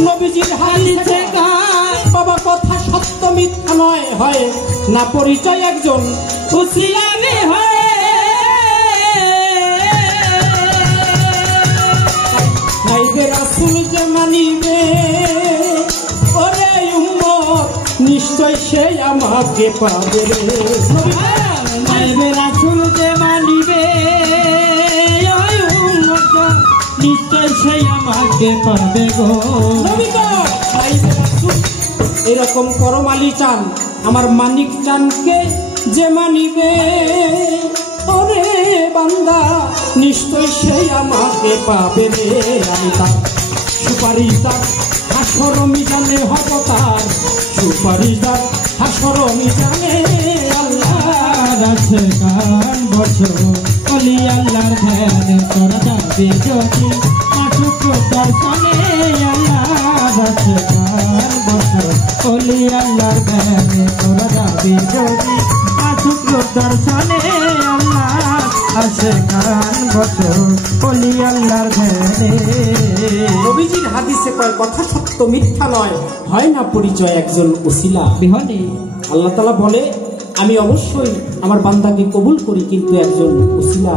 নবীজির হাদিসে কয় বাবা কথা সত্য মিথ্যা নয়, হয় না পরিচয় একজন হুসিলালি হয়। রাসূল যে মানিবে ওরে উম্মত নিশ্চয় সে আমাকে পাবে রে। রাসূল যে মানিবে ওই উম্মত নিশ্চয় সে আমাকে পাবে গো। এরকম করমালি চান আমার মানিক চানকে যে মানিবে ওরে বান্দা নিশ্চয় সে আমাকে পাবে রে। আমি তার সুপারিশদার হাসর মিজানে হব, তার সুপারিশদার হাসর মিজানে। আল্লাহর আশিকান বসো ওলি আল্লাহর ধ্যানে, তোরা যাবে যদি মাসুক দর্শনে। আল্লাহর আশিকান বসো ওলি আল্লাহর ধ্যানে, তোরা যাবে যদি মাসুক দর্শনে। আল্লাহ আশিকান বসো ওলি আল্লাহর ধ্যানে। নবীজির হাদিসে কয় কথা সত্য মিথ্যা নয়, হয় না পরিচয় একজন ওসিলা বিহনে। আল্লাহ তাআলা বলে আমি অবশ্যই আমার বান্দাকে কবুল করি, কিন্তু একজন ওসিলা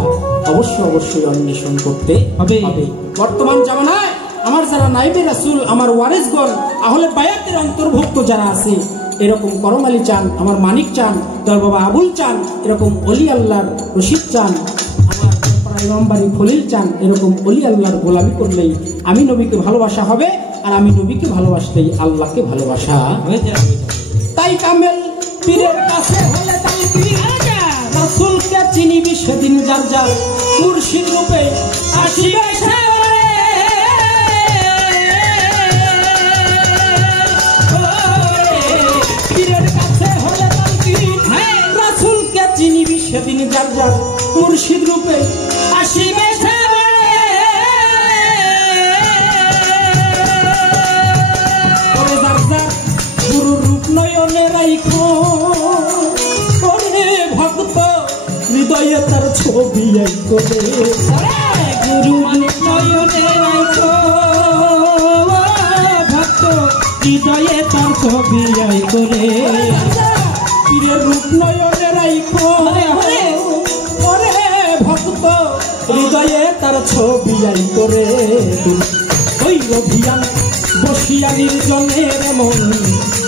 অবশ্যই অন্বেষণ করতে হবে। বর্তমান জামানায় আমার যারা নাইবে রাসূল, আমার ওয়ারিসগণ, আহলে বায়াতের অন্তর্ভুক্ত যারা আছে, এরকম করমালি চান, আমার মানিক চান, দর বাবা আবুল চান, এরকম ওলি আল্লাহর রশিদ চান, আমার ইমামবাড়ি খলিল চান, এরকম ওলি আল্লাহর গোলামি করলেই আমি নবীকে ভালোবাসা হবে, আর আমি নবীকে ভালোবাসলেই আল্লাহকে ভালোবাসা হয়ে যাবে। তাই কামেল পীরের কাছে হলে রাসূলকে চিনিবি সেদিন যার যার মুর্শিদ রূপে আসিবে সে। পীরের কাছে হলে রাসূলকে চিনিবি সেদিন যার যার মুর্শিদ রূপে আসিবে সে। গুরু রূপ নয়নে রাইখো ওরে ভক্ত হৃদয়ে তার ছবি আইকো রে। গুরু রূপ নয়নে রাইখো ভক্ত হৃদয়ে তার ছবি আইকো রে। পীরের রূপ নয়নে রাইখো ওরে ভক্ত হৃদয়ে তার ছবি ছবি আই করে ওই রধিয়ান বসিয়া নির্জনের মন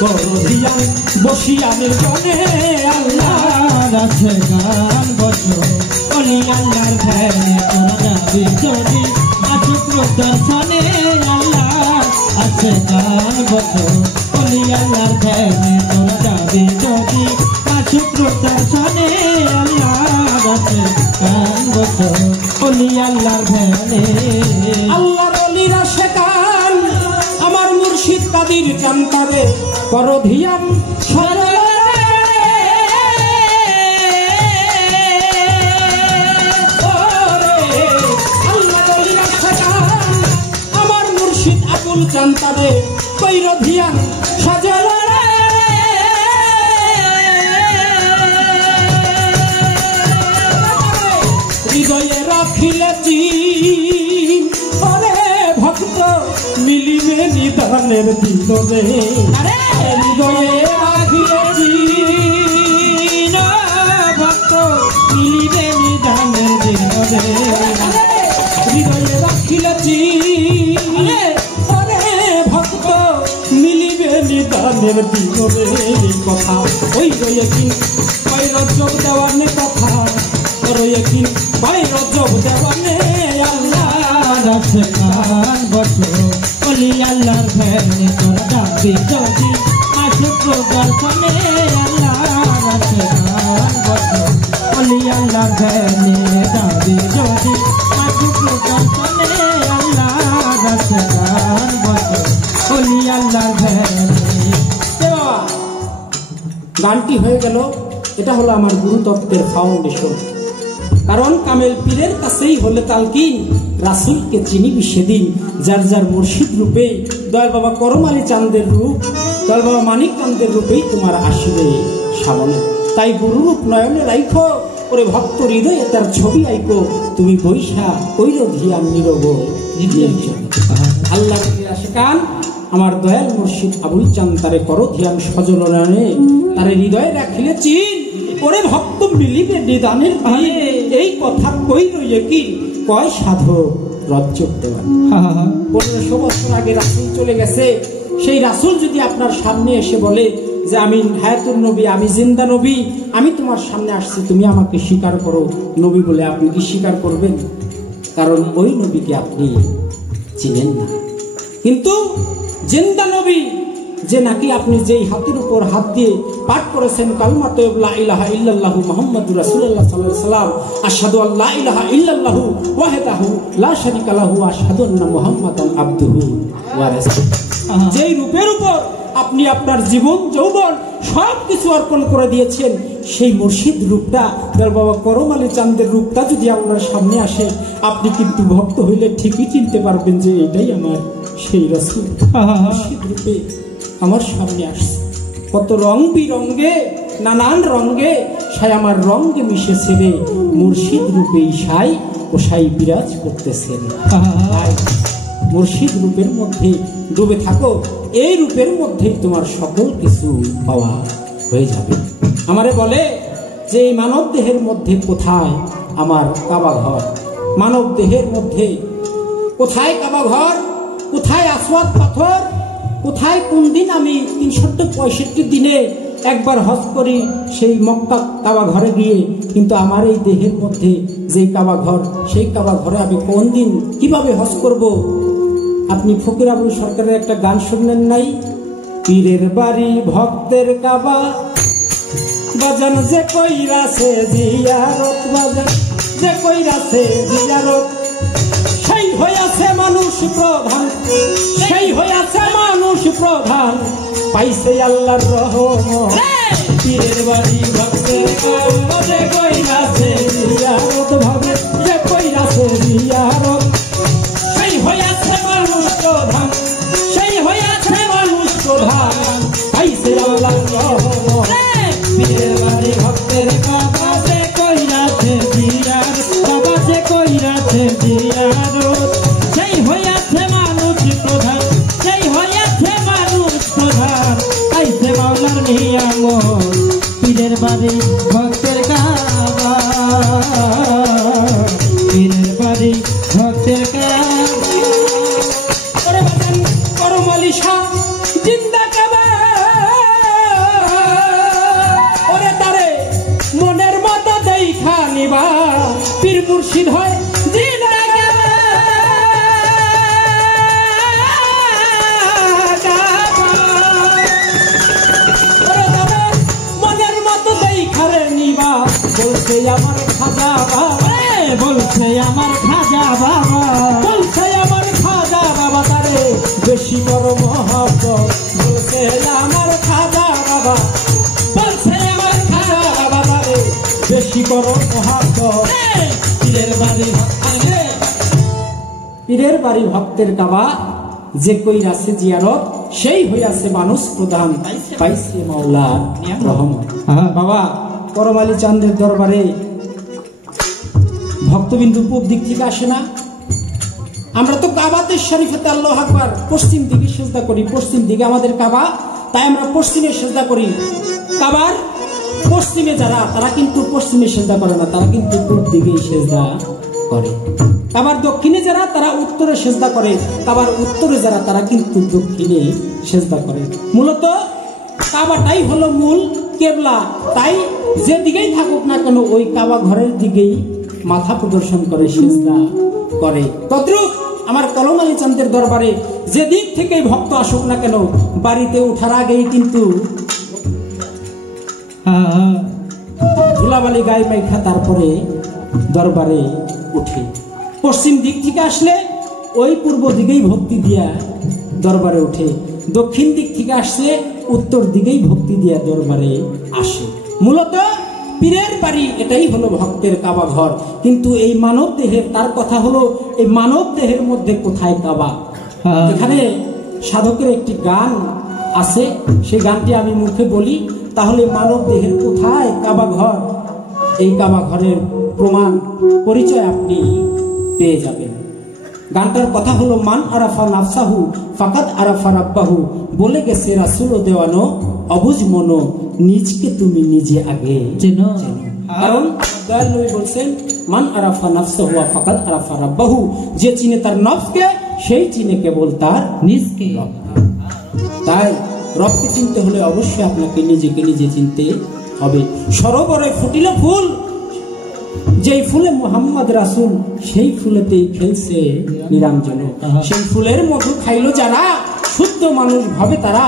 রধিয়ান বসিয়া নির্জনে আল্লাহর আছে গান বসো অলি আল্লাহর ধ্যানে তোরা যাবি যদি আশুক্র দর্শনে আল্লাহ আছে গান বসো অলি আল্লাহর ধ্যানে তোরা যাবি যদি আশুক্র দর্শনে আল্লাহ আছে গান বসো অলি আল্লাহর ধ্যানে আল্লাহর অলিরা শেখান আমার মুর্শিদ কাদির জানতারে করো ধিয়ান আমার মুর্শিদ আকুল জানতারে কইর ধিয়ান সাজাল হৃদয়ে রাখিলেছি ভক্ত মিলিবে নিদানের দিনরে হৃদয়ে রাখিলেছি ভক্ত মিলিবে নিদানের দিনরে হৃদয়ে রাখিলেছি ভক্ত মিলিবে নিদানের দিনরে কথা ওই রয়ে কি ওই রজব দেওয়ানে কথা রয়ে কি ওই রজব দেওয়ানে আল্লাহ আছে গান বসো অলি আল্লাহর ধ্যানে তোরা যাবি যদি আশুক্র দর্শনে আল্লাহর আছে গান বসো অলি আল্লাহর ধ্যানে যাবি যদি আশুক্র দর্শনে আল্লাহর আছে গান বসো অলি আল্লাহর ধ্যানে। গানটি হয়ে গেল। এটা হলো আমার গুরুতত্ত্বের ফাউন্ডেশন। কারণ কামেল পীরের কাছেই হলে তালকিন, রাসূলকে চিনিবি সেদিন যার যার মুর্শিদ রূপে। দয়াল বাবা করম আলী চাঁদের রূপ, দয়াল বাবা মানিক চাঁদের রূপেই তোমার আসিবে সামনে। তাই গুরুরূপ নয়নে রাইখো, ওরে ভক্ত হৃদয়ে তার ছবি আইকো। তুমি বৈশা কইর ধিয়ান নীরব আল্লাহ আশিকান। আমার দয়াল মুর্শিদ আবুল চাঁদ তারে করো ধিয়ান সজল নয়নে, তারে হৃদয়ে রাখিলে চিন। ওরে ভক্ত মিলিবে নিদানের ভালে, এই কথা কই রইয়ে কি কয় সাধক রজ্জব দেওয়ান। 1500 বছর আগে রাসূল চলে গেছে। সেই রাসূল যদি আপনার সামনে এসে বলে যে আমি হায়াতুন নবী, আমি জিন্দা নবী, আমি তোমার সামনে আসছি, তুমি আমাকে স্বীকার করো নবী বলে, আপনি কি স্বীকার করবেন? কারণ ওই নবীকে আপনি চিনেন না। কিন্তু জিন্দা নবী যে নাকি আপনি যেই হাতের উপর হাত দিয়ে পাঠ করেছেন কালমাত লা ইলাহা ইল্লাল্লাহু মুহাম্মাদুর রাসূলুল্লাহ সাল্লাল্লাহু আলাইহি ওয়াসাল্লাম, আশহাদু আল্লা ইলাহা ইল্লাল্লাহু ওয়াহদাহু লা শারীকা লাহু আশহাদু আন্না মুহাম্মাদান আবদুহু ওয়া রাসূলুহু, যেই রূপের উপর আপনি আপনার জীবন যৌবন সব কিছু অর্পণ করে দিয়েছেন, সেই মুর্শিদ রূপটা, দয়াল বাবা করম আলী চাঁদের রূপটা যদি আপনার সামনে আসে, আপনি কিন্তু ভক্ত হইলে ঠিকই চিনতে পারবেন যে এটাই আমার সেই রাসূল মুর্শিদ রূপে আমার সামনে আসছে। কত রং বিরঙ্গে, নানান রঙ্গে সাই আমার রঙ্গে মিশেছে রে, মুর্শিদ রূপে সাই ও সাই বিরাজ করতেছেন। মুর্শিদ রূপের মধ্যে ডুবে থাকো, এই রূপের মধ্যেই তোমার সকল কিছু পাওয়া হয়ে যাবে। আমারে বলে যে এই মানব দেহের মধ্যে কোথায় আমার কাবা ঘর, মানব দেহের মধ্যে কোথায় কাবা ঘর, কোথায় আসওয়াদ পাথর, কোথায় কোন দিন আমি 365 দিনে একবার হজ করি সেই মক্কা কাবা ঘরে গিয়ে, কিন্তু আমার এই দেহের মধ্যে যেই কাবা ঘর, সেই কাবা ঘরে আমি কোন দিন কিভাবে হজ করব? আপনি ফকির আবুল সরকারের একটা গান শুনলেন নাই? পীরের বাড়ি ভক্তের কাবা, বাজান যে কইরাছে জিয়ারত, বাজান যে কইরাছে জিয়ারত, সেই হইয়াছে মানুষ প্রধান, সেই হইয়াছে মানুষ প্রধান, পাইছে আল্লাহর রহমত। পীরের বাড়ি ভক্তের কাবা, যে কইরাছে জিয়ারত, ভাবে যে কইরাছে জিয়ারত, সেই হইয়াছে মানুষ প্রধান, সেই হইয়াছে মানুষ প্রধান, পাইছে আল্লাহর রহমত। পীরের বাড়ি ভক্তের কাবা, যে কইরাছে জিয়ারত, বাবা যে কইরাছে জিয়ারত, সেই হইয়াছে মানুষ প্রধান, সেই হইয়াছে মানুষ প্রধান, পাইছে মাওলার নিয়ামত। পীরের বাড়ি ভক্তের কাবা, পীরের বাড়ি ভক্তের রাতের ওরে বাজান করম আলী শাহ জিন্দা কাবা ওরে তারে মনের মতো দেখা নিবা পীর মুর্শিদ হয় জিন্দা বলছে আমার খাজা বাবা বলছে আমার খাজা বাবা বলছে আমার খাজা বাবা তারে বেশি বড় মহব্বত বলছে আমার খাজা বাবা বলছে আমার খাজা বাবা তারে বেশি বড় মহব্বত পীরের বাড়ি আসে পীরের বাড়ি ভক্তের কাবা যে কই আছে জিয়ারত সেই হইয়াছে মানুষ প্রধান পাইছে মাওলা রহমত। বাবা করম আলী চাঁদের দরবারে ভক্তবিন্দু পূব দিক থেকে আসে না। আমরা তো কাবাতে শরীফেতে আল্লাহু আকবার পশ্চিম দিকে সেজদা করি, পশ্চিম দিকে আমাদের কাবা, তাই আমরা পশ্চিমে সেজদা করি। কাবার পশ্চিমে যারা তারা কিন্তু পশ্চিমে সেজদা করে না, তারা কিন্তু পূব দিকেই সেজদা করে। কাবার দক্ষিণে যারা তারা উত্তরে সেজদা করে, কাবার উত্তরে যারা তারা কিন্তু দক্ষিণে সেজদা করে। মূলত কাবাটাই হলো মূল কেবলা, তাই যেদিকেই থাকুক না কেন ওই কাবা ঘরের দিকেই মাথা প্রদর্শন করে সেজদা করে। তদ্রুপ আমার করম আলী চাঁদের দরবারে যে দিক থেকেই ভক্ত আসুক না কেন বাড়িতে ওঠার আগেই কিন্তু ধুলাবালি গায়ে মাইখা তারপরে দরবারে উঠে। পশ্চিম দিক থেকে আসলে ওই পূর্ব দিকেই ভক্তি দিয়া দরবারে উঠে, দক্ষিণ দিক থেকে আসলে উত্তর দিকেই ভক্তি দিয়া দরবারে আসে। মূলত পীরের বাড়ি এটাই হলো ভক্তের কাবা ঘর। কিন্তু এই মানব দেহের, তার কথা হলো এই মানব দেহের মধ্যে কোথায় কাবা? এখানে সাধকের একটি গান আছে, সেই গানটি আমি মুখে বলি, তাহলে মানব দেহের কোথায় কাবা ঘর, এই কাবা ঘরের প্রমাণ পরিচয় আপনি পেয়ে যাবেন। গানটার কথা হলো মান আরাফা নাফসাহু ফাকাদ আরাফা রাব্বাহু, বলে গেছে রাসূল ও দেওয়ানো অবুঝ মনো নিজকে তুমি নিজে আগে চেনো। কারণ দয়াল নবী বলছেন মান আরাফা নাফসাহু ফাকাদ আরাফা রাব্বাহু, যে চিনে তার নফসকে সেই চিনে কেবল তার নিজকে। তাই রবকে চিনতে হলে অবশ্যই আপনাকে নিজেকে নিজে চিনতে হবে। সরোবরে ফুটিল ফুল, যেই ফুলে মোহাম্মদ রাসূল সেই ফুলেতেই খেলছে নিরঞ্জন। সেই ফুলের মধু খাইল যারা, শুদ্ধ মানুষ ভাবে তারা,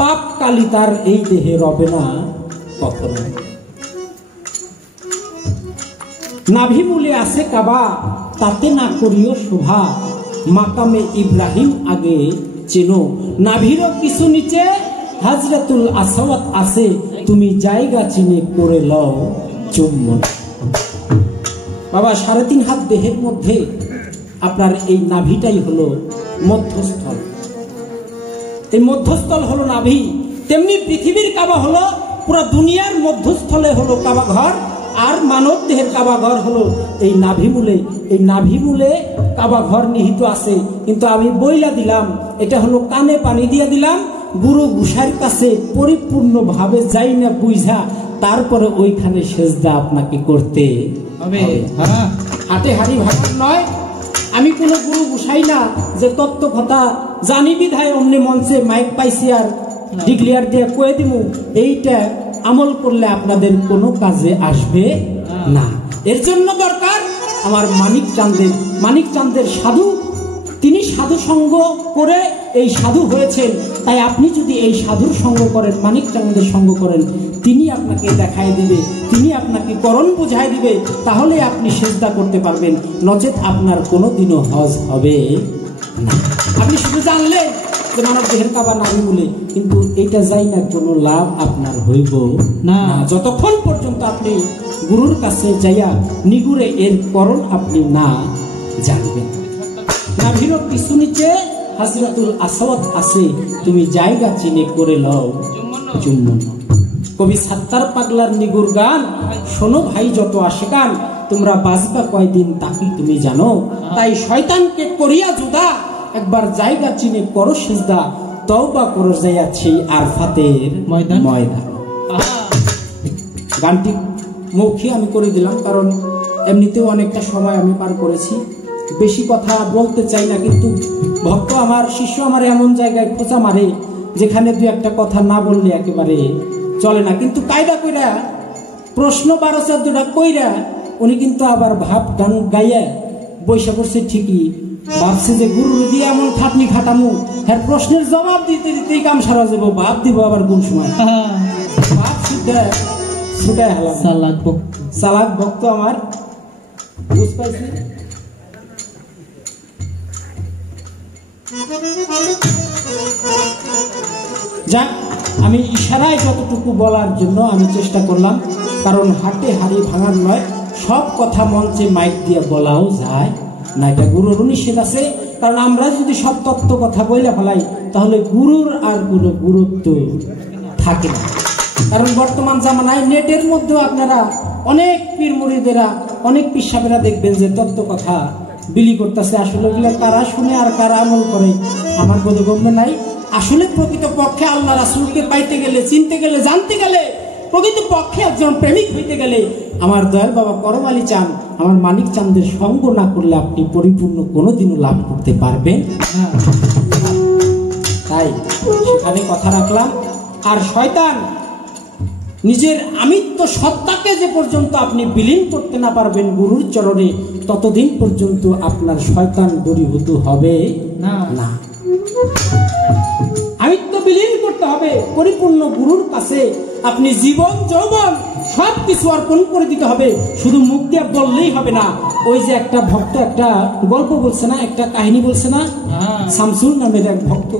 পাপ কালি তার এই দেহে রবে না কখনো। নাভি মূলে আছে কাবা, তাতে না করিও শোভা, মাকামে ইব্রাহিম আগে চেনো, নাভিরও কিছু নিচে হাজরাতুল আসওয়াদ আছে, তুমি জায়গা চিনে করে লও চুম্বন। বাবা 3.5 হাত দেহের মধ্যে আপনার এই নাভিটাই হলো মধ্যস্থল, এই মধ্যস্থল হলো নাভি। তেমনি পৃথিবীর কাবা হলো পুরো দুনিয়ার মধ্যস্থলে হলো কাবা ঘর, আর মানব দেহের কাবা ঘর হলো এই নাভি মূলে। এই নাভি মূলে কাবা ঘর নিহিত আছে, কিন্তু আমি বইলা দিলাম, এটা হলো কানে পানি দিয়া দিলাম, গুরু গুসাইর কাছে পরিপূর্ণভাবে যাই না বুঝা তারপরে ওইখানে সেজদা আপনাকে করতে হবে। হাটে হাড়ি ভাঙার নয়। আমি কোনো গুরু গুসাই না যে তত্ত্ব কথা জানি বিধায় অমনি মঞ্চে মাইক পাইছি আর ডিক্লিয়ার দিয়ে কয়ে দিমু, এইটা আমল করলে আপনাদের কোনো কাজে আসবে না। এর জন্য দরকার আমার মানিক চাঁদের সাধু, তিনি সাধু সঙ্গ করে এই সাধু হয়েছেন। তাই আপনি যদি এই সাধুর সঙ্গ করেন, মানিক চাঁদের সঙ্গ করেন, তিনি আপনাকে দেখায় দিবে, তিনি আপনাকে করণ বোঝায় দিবে, তাহলে আপনি সেজদা করতে পারবেন, নচেত আপনার কোনোদিনও হজ হবে না। আপনি শুধু জানলেন যে মানব দেহের কাবা নাভি মূলে, কিন্তু এইটা যাই না কোনো লাভ আপনার হইব না যতক্ষণ পর্যন্ত আপনি গুরুর কাছে যাইয়া নিগুড়ে এর করণ আপনি না জানবেন। নাভির পিছু নিচে হাজরাতুল আসওয়াদ আছে, তুমি জায়গা চিনে করে লও চুম্বন। কবি সাত্তার পাগলার নিগুর গান শোনো ভাই যত আসে গান, তোমরা বাজবা কয়দিন তাকি তুমি জানো, তাই শয়তানকে করিয়া জুদা, একবার জায়গা চিনে করো সিজদা, তওবা করো যাইয়াছি আরফাতের ময়দান। গানটি মৌখিক আমি করে দিলাম, কারণ এমনিতেও অনেকটা সময় আমি পার করেছি। বেশি কথা বলতে চাই না, কিন্তু ভক্ত আমার, শিষ্য আমার এমন জায়গায় খোঁচা মারে যেখানে দু একটা কথা না বললে একেবারে চলে না। কিন্তু কায়দা কইরা প্রশ্ন 12-14টা কইরা উনি কিন্তু আবার ভাব গান গাইয়া বৈশা করছে। ঠিকই ভাবছে যে গুরু দিয়ে এমন খাটনি খাটামু, হ্যাঁ প্রশ্নের জবাব দিতে দিতেই কাম সারা যাবো, ভাব দিব আবার কোন সময়। ভাব ছুটায় হালাম। চালাক ভক্ত আমার, বুঝ পাইছি। যাক, আমি ইশারায় যতটুকু বলার জন্য আমি চেষ্টা করলাম, কারণ হাটে হাড়ি ভাঙার নয়, সব কথা মঞ্চে মাইক দিয়ে বলাও যায় না, এটা গুরুর নিষেধ আছে। কারণ আমরা যদি সব তত্ত্ব কথা বইলে ফেলাই তাহলে গুরুর আর কোনো গুরুত্ব থাকে না। কারণ বর্তমান জামানায় নেটের মধ্যেও আপনারা অনেক পীর মুরিদেরা, অনেক পিসাবেরা দেখবেন যে তত্ত্ব কথা বিলি করতেছে। আসলে ওগুলো কারা শুনে আর কারা আমল করে আমার বোধগম্য নাই। আসলে প্রকৃত পক্ষে আল্লাহ রাসূলকে পাইতে গেলে, চিনতে গেলে, জানতে গেলে, প্রকৃত পক্ষে একজন প্রেমিক হইতে গেলে আমার দয়াল বাবা করম আলী চাঁদ, আমার মানিক চাঁদের সঙ্গ না করলে আপনি পরিপূর্ণ কোনোদিনও লাভ করতে পারবেন না। তাই সেখানে কথা রাখলাম। আর শয়তান নিজের আমিত্ব সত্তাকে যে পর্যন্ত আপনি বিলীন করতে না পারবেন গুরুর চরণে, ততদিন পর্যন্ত আপনার শয়তান দূরীভূত হবে না। আমিত্ব বিলীন করতে হবে পরিপূর্ণ গুরুর কাছে। আপনি জীবন যৌবন সবকিছু অর্পণ করে দিতে হবে, শুধু মুখ দিয়ে বললেই হবে না। ওই যে একটা ভক্ত একটা গল্প বলছে না, একটা কাহিনী বলছে না, শামসুল নামের এক ভক্ত,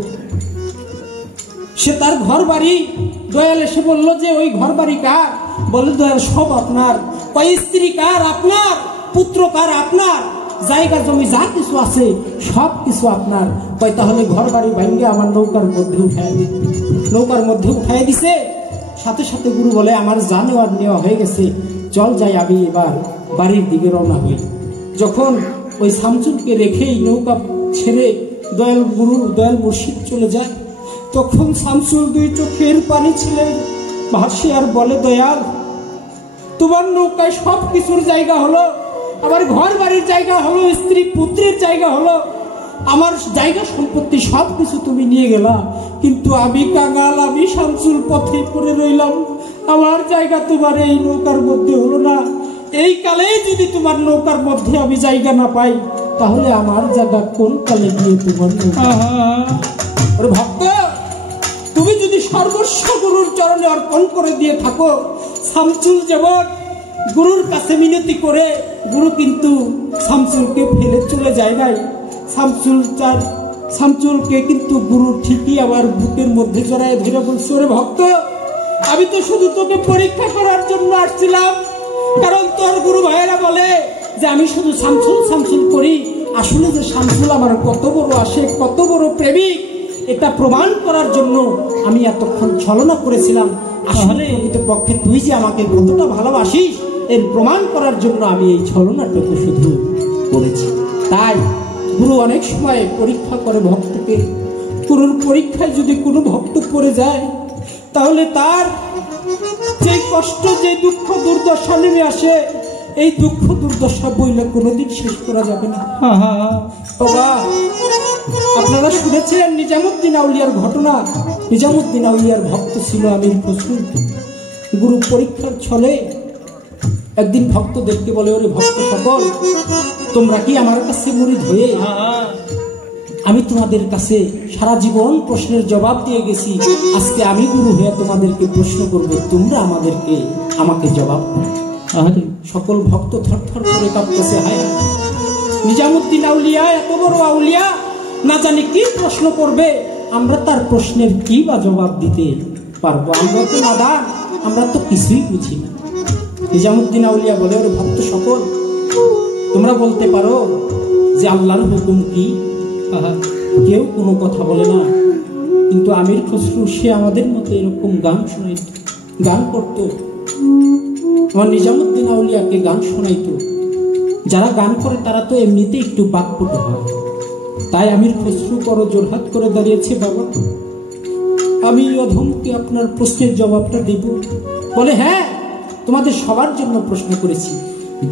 সে তার ঘর বাড়ি, দয়াল এসে বললো যে ওই ঘর বাড়ি কার? বলে দয়াল সব আপনার। কয় স্ত্রী কার? আপনার। পুত্র কার? আপনার। জায়গা জমি যা কিছু আছে সব কিছু আপনার। কয় তাহলে ঘর বাড়ি ভাঙ্গে আমার নৌকার মধ্যে উঠাই দিন। নৌকার মধ্যে উঠাই দিছে। সাথে সাথে গুরু বলে আমার যা নেওয়ার নেওয়া হয়ে গেছে, চল যাই, আমি এবার বাড়ির দিকে রওনা হই। যখন ওই শামসুলকে রেখেই নৌকা ছেড়ে দয়াল গুরু, দয়াল মুর্শিদ চলে যায়, তখন শামসুল দুই চোখের পানি ছিলেন ভাসে আর বলে, দয়াল তোমার নৌকায় সব কিছুর জায়গা হলো, আমার ঘর বাড়ির জায়গা হলো, স্ত্রী পুত্রের জায়গা হলো, আমার জায়গা সম্পত্তি সব কিছু তুমি নিয়ে গেলা, কিন্তু আমি কাঙাল, আমি শামসুল পথে পড়ে রইলাম, আমার জায়গা তোমার এই নৌকার মধ্যে হলো না। এই কালে যদি তোমার নৌকার মধ্যে আমি জায়গা না পাই, তাহলে আমার জায়গা কোন কালে গিয়ে তোমার নৌকা? ভক্ত, তুমি যদি সর্বস্ব গুরুর চরণে অর্পণ করে দিয়ে থাকো, শামসুল যেমন গুরুর কাছে মিনতি করে, গুরু কিন্তু শামসুলকে ফেলে চলে যায় নাই। শামসুলকে কিন্তু গুরু ঠিকই আবার বুকের মধ্যে জড়ায় ধরে বলছে, ওরে ভক্ত, আমি তো শুধু তোকে পরীক্ষা করার জন্য আসছিলাম, কারণ তোর গুরু ভাইয়েরা বলে যে আমি শুধু শামসুল শামসুল করি। আসলে যে শামসুল আমার কত বড় আশেক, কত বড় প্রেমিক, এটা প্রমাণ করার জন্য আমি এতক্ষণ ছলনা করেছিলাম। আসলে পক্ষে তুই যে আমাকে কতটা ভালোবাসিস, এর প্রমাণ করার জন্য আমি এই ছলনাটুকু শুধু করেছি। তাই গুরু অনেক সময় পরীক্ষা করে ভক্তকে। গুরুর পরীক্ষায় যদি কোনো ভক্ত পড়ে যায়, তাহলে তার যে কষ্ট, যে দুঃখ দুর্দশা নেমে আসে, এই দুঃখ দুর্দশা বইলে কোনোদিন শেষ করা যাবে না। বাবা, আপনারা শুনেছেন নিজামুদ্দিন আউলিয়ার ঘটনা। নিজামুদ্দিন আউলিয়ার ভক্ত ছিল আমির খসরু। গুরু পরীক্ষার ছলে একদিন ভক্তদেরকে বলে, ওরে ভক্ত সকল, তোমরা কি আমার কাছে মুরিদ হয়ে? আমি তোমাদের কাছে সারা জীবন প্রশ্নের জবাব দিয়ে গেছি, আজকে আমি গুরু হয়ে তোমাদেরকে প্রশ্ন করবো, তোমরা আমাকে জবাব করো। সকল ভক্ত থরথর করে কাঁপতেছে। হায়, নিজামুদ্দিন আউলিয়া এত বড় আউলিয়া, না জানি কি প্রশ্ন করবে, আমরা তার প্রশ্নের কি বা জবাব দিতে পারবো? আমরা তো নাদান, আমরা তো কিছুই বুঝি না। নিজামুদ্দিন আউলিয়া বলে, ওরে ভক্ত সকল, তোমরা বলতে পারো যে আল্লাহর হুকুম কি? কেউ কোনো কথা বলে না। কিন্তু আমির খসরু সে আমাদের মতো এরকম গান শোনাইত, গান করত। আমার নিজামুদ্দিন আউলিয়াকে গান শোনাইতো। যারা গান করে তারা তো এমনিতে একটু বাকপটু হয়। তাই আমির খসরু বড় জোরহাত করে দাঁড়িয়েছে, বাবা আমি অধমকে আপনার প্রশ্নের জবাবটা দেব। বলে, হ্যাঁ, তোমাদের সবার জন্য প্রশ্ন করেছি,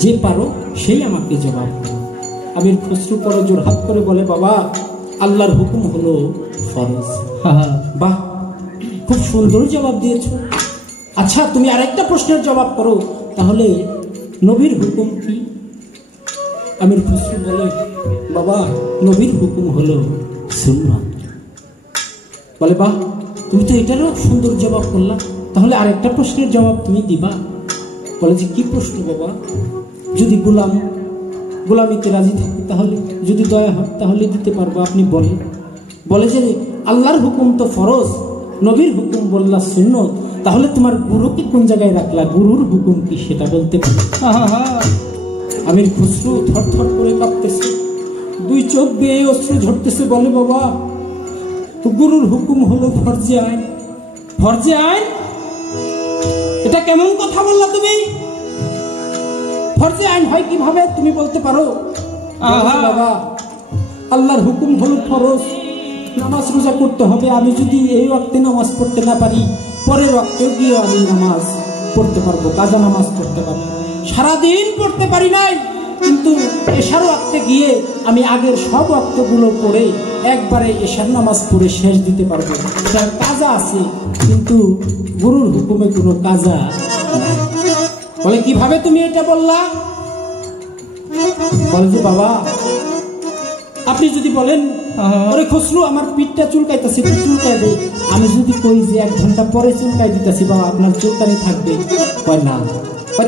যে পারো সেই আমাকে জবাব করো। আমির খসরু পরে জোরহাত করে বলে, বাবা আল্লাহর হুকুম হলো ফরজ। বাহ, খুব সুন্দর জবাব দিয়েছো। আচ্ছা, তুমি আরেকটা প্রশ্নের জবাব করো, তাহলে নবীর হুকুম কি? আমির খসরু বলে, বাবা নবীর হুকুম হলো সুন্নাত। বলে, বাহ, তুমি তো এটারও সুন্দর জবাব করলা, তাহলে আরেকটা প্রশ্নের জবাব তুমি দিবা। বলে যে, কি প্রশ্ন বাবা? যদি গোলামিতে রাজি থাকি তাহলে, যদি দয়া হয় তাহলে দিতে পারবো, আপনি বলেন। বলে যে, আল্লাহর হুকুম তো ফরজ, নবীর হুকুম বললা সুন্নত, তাহলে তোমার গুরুকে কোন জায়গায় রাখলা? গুরুর হুকুম কি সেটা বলতে পারো? আমির খসরু থর থর করে কাঁপতেছে, দুই চোখ দিয়ে অশ্রু ঝরতেছে। বলে, বাবা গুরুর হুকুম হলো ফরজে আইন। ফরজে আইন? এটা কেমন কথা বললা তুমি? ফরজে আইন হয় কিভাবে তুমি বলতে পারো? বাবা আল্লাহর হুকুম হলো ফরজ, নামাজ রোজা করতে হবে। আমি যদি এই ওয়াক্তে নামাজ পড়তে না পারি, পরের ওয়াক্তেও গিয়ে আমি নামাজ পড়তে পারবো, কাজা নামাজ পড়তে পারবো। সারাদিন পড়তে পারি নাই, কিন্তু এশার ওয়াক্তে গিয়ে আমি আগের সব ওয়াক্তগুলো পড়ে একবারে এশার নামাজ পড়ে শেষ দিতে পারবো। এটার কাজা আছে, কিন্তু গুরুর হুকুমে কোনো কাজা নাই। বলে, কিভাবে তুমি এটা বললা? বলে যে, বাবা আপনি যদি বলেন, ওরে খসরু আমার পিঠটা চুলকাইতেছে, চুলকাই দে। আমি যদি কই যে 1 ঘন্টা পরে চুলকাই দিতেছি, বাবা আপনার চুলকানি থাকবে? কয় না।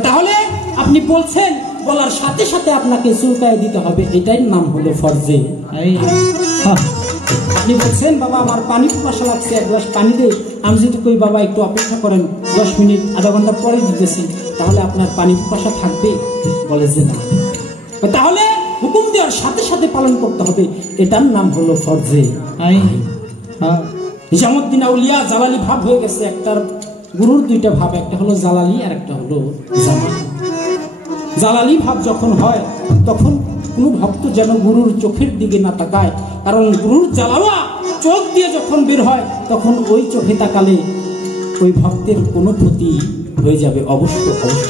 তাহলে আপনি বলছেন, বলার সাথে সাথে আপনাকে চুলকাই দিতে হবে, এটাই নাম হলো ফরজে। আপনি বলছেন, বাবা আমার পানি পিপাসা লাগছে, 1 গ্লাস পানি দে। আমি যদি কই, বাবা একটু অপেক্ষা করেন, 10 মিনিট আধা ঘন্টা পরে দিতেছি, তাহলে আপনার পানি পিপাসা থাকবে? বলে যে না। তাহলে হুকুম দেওয়ার সাথে সাথে পালন করতে হবে, এটার নাম হলো ফরজে। নিজামুদ্দিন আউলিয়া জালালি ভাব হয়ে গেছে। একটার গুরুর 2টা ভাব, একটা হলো জালালি আর একটা হলো জামালি। জালালি ভাব যখন হয় তখন কোনো ভক্ত যেন গুরুর চোখের দিকে না তাকায়, কারণ গুরুর জ্বালাওয়া চোখ দিয়ে যখন বের হয় তখন ওই চোখে তাকালে ওই ভক্তের কোনো ক্ষতি হয়ে যাবে, অবশ্য অবশ্য।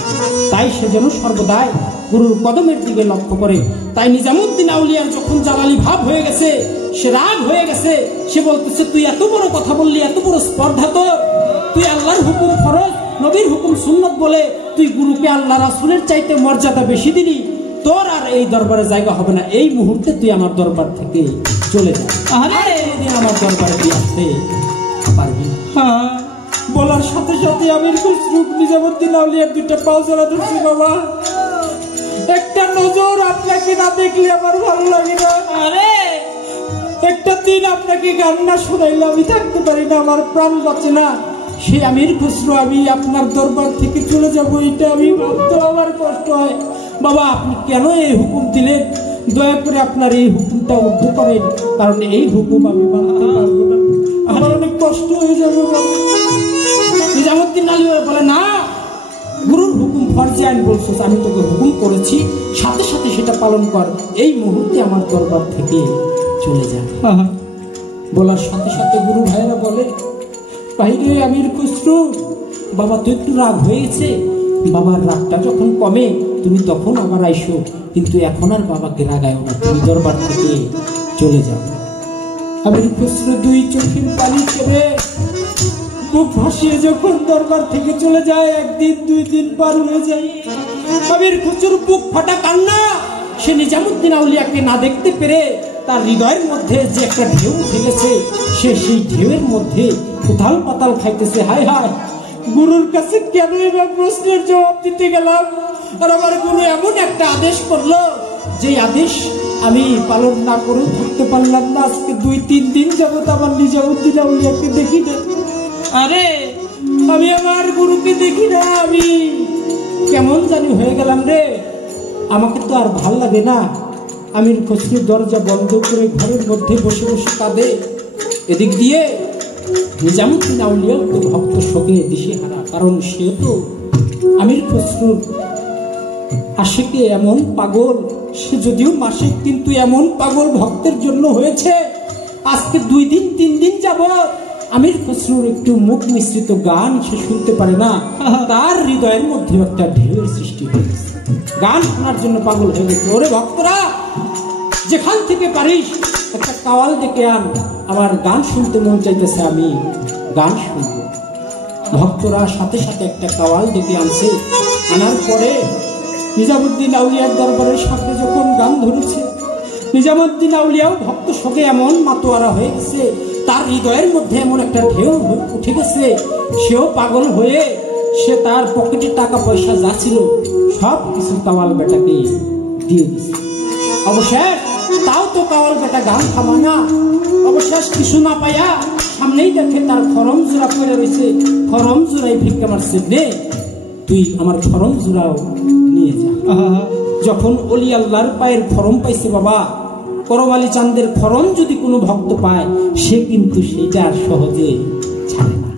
তাই সে যেন সর্বদাই গুরুর কদমের দিকে লক্ষ্য করে। তাই নিজামুদ্দিন আউলিয়ার যখন জালালি ভাব হয়ে গেছে, সে রাগ হয়ে গেছে, সে বলতেছে, তুই এত বড় কথা বললি, এত বড় স্পর্ধা তোর, তুই আল্লাহর হুকুম ফরজ, নবীর হুকুম সুন্নত বলে তুই গুরুকে আল্লাহ রাসূলের চাইতে মর্যাদা বেশি দিলি, তোর আর এই দরবারে জায়গা হবে না, এই মুহূর্তে তুই আমার দরবার থেকে চলে যা, আমার দরবারে তুই আসতে পারবি না। বলার সাথে সাথে আমির খসরু নিজামুদ্দিন আউলিয়ার 2টা পাও জড়া ধরছি। বাবা একটা নজর আপনাকে না দেখলে আমার ভালো লাগে না, আরে একটা দিন আপনাকে গান না শোনাইলে আমি থাকতে পারি না, আমার প্রাণ বাঁচে না। সে আমির খসরু আমি আপনার দরবার থেকে চলে যাবো, এটা আমি ভাবতে আমার কষ্ট হয়। বাবা আপনি কেন এই হুকুম দিলেন? দয়া করে আপনার এই হুকুমটা উদ্ধ করেন, কারণ এই হুকুম আমি মানতে পারবো না, আমার অনেক কষ্ট হয়ে যাবে। নিজামুদ্দিন আউলিয়া বলে, না, গুরুর হুকুম ফরজে আইন বলছিস, আমি তোকে হুকুম করেছি, সাথে সাথে সেটা পালন কর, এই মুহূর্তে আমার দরবার থেকে চলে যা। বলার সাথে সাথে গুরু ভাইরা বলে, ভাইরে আমির খসরু, বাবা তো একটু রাগ হয়েছে, বাবার রাগটা যখন কমে তুমি তখন আবার আইসো, কিন্তু এখন আর বাবাকে রাগায়ও না, তুমি দরবার থেকে চলে যাও। আমির খসরু 2 চোখের পানি ছেড়ে বুক ভাসিয়ে যখন দরবার থেকে চলে যায়, 1 দিন 2 দিন পার হয়ে যায়, আমির খসরুর বুক ফাটা কান্না। সে নিজামুদ্দিন আউলিয়াকে না দেখতে পেরে তার হৃদয়ের মধ্যে যে একটা ঢেউ ফেলেছে, সে সেই ঢেউয়ের মধ্যে উথাল পাতাল খাইতেছে। হায় হায়, গুরুর কাছে কেন এবার প্রশ্নের জবাব দিতে গেলাম, আর আমার গুরু এমন একটা আদেশ করলো, যে আদেশ আমি পালন না করেও থাকতে পারলাম না। আজকে 2-3 দিন যাবত আমার নিজামুদ্দিন আউলিয়াকে দেখি না, আরে আমি আমার গুরুকে দেখি না, আমি কেমন জানি হয়ে গেলাম রে, আমাকে তো আর ভাল লাগে না। আমির খসরুর দরজা বন্ধ করে ঘরের মধ্যে বসে বসে কাঁদে। এদিক দিয়ে নিজামুদ্দিন আউলিয়াও তো ভক্ত শোকে দিশেহারা, কারণ সে তো আমির খসরুর আশিকে এমন পাগল, সে যদিও মাসিক কিন্তু এমন পাগল ভক্তের জন্য হয়েছে। আজকে 2 দিন 3 দিন যাবত আমির খসরুর একটু মুখ মিশ্রিত গান সে শুনতে পারে না, তার হৃদয়ের মধ্যে একটা ঢেউয়ের সৃষ্টি হয়ে গেছে, গান শোনার জন্য পাগল হয়ে গেছে। ওরে ভক্তরা, যেখান থেকে পারিস একটা কাওয়াল ডেকে আন, আমার গান শুনতে মন চাইতেছে, আমি গান শুনব। ভক্তরা সাথে সাথে একটা কাওয়াল ডেকে আনছে। আনার পরে নিজামুদ্দিন আউলিয়ার দরবারের সামনে যখন গান ধরেছে, নিজামুদ্দিন আউলিয়াও ভক্ত শোকে এমন মাতোয়ারা হয়ে গেছে, তার হৃদয়ের মধ্যে এমন একটা ঢেউ উঠে গেছে, সেও পাগল হয়ে সে তার পকেটে টাকা পয়সা যা ছিল সব কিছু কাওয়াল বেটাকে দিয়ে দিছে। অবশেষ তাও তো কাওয়াল বেটা গান থামায় না। অবশেষ কিছু না পাইয়া সামনেই দেখে তার খরম জোড়া পড়ে রয়েছে। খরম জোড়াই ভিক্ষা মারছে, নে তুই আমার খরম জোড়াও নিয়ে যা। যখন অলি আল্লাহর পায়ের খরম পাইছে, বাবা করম আলী চাঁদের খরম যদি কোনো ভক্ত পায়, সে কিন্তু সেটা আর সহজে ছাড়ে না।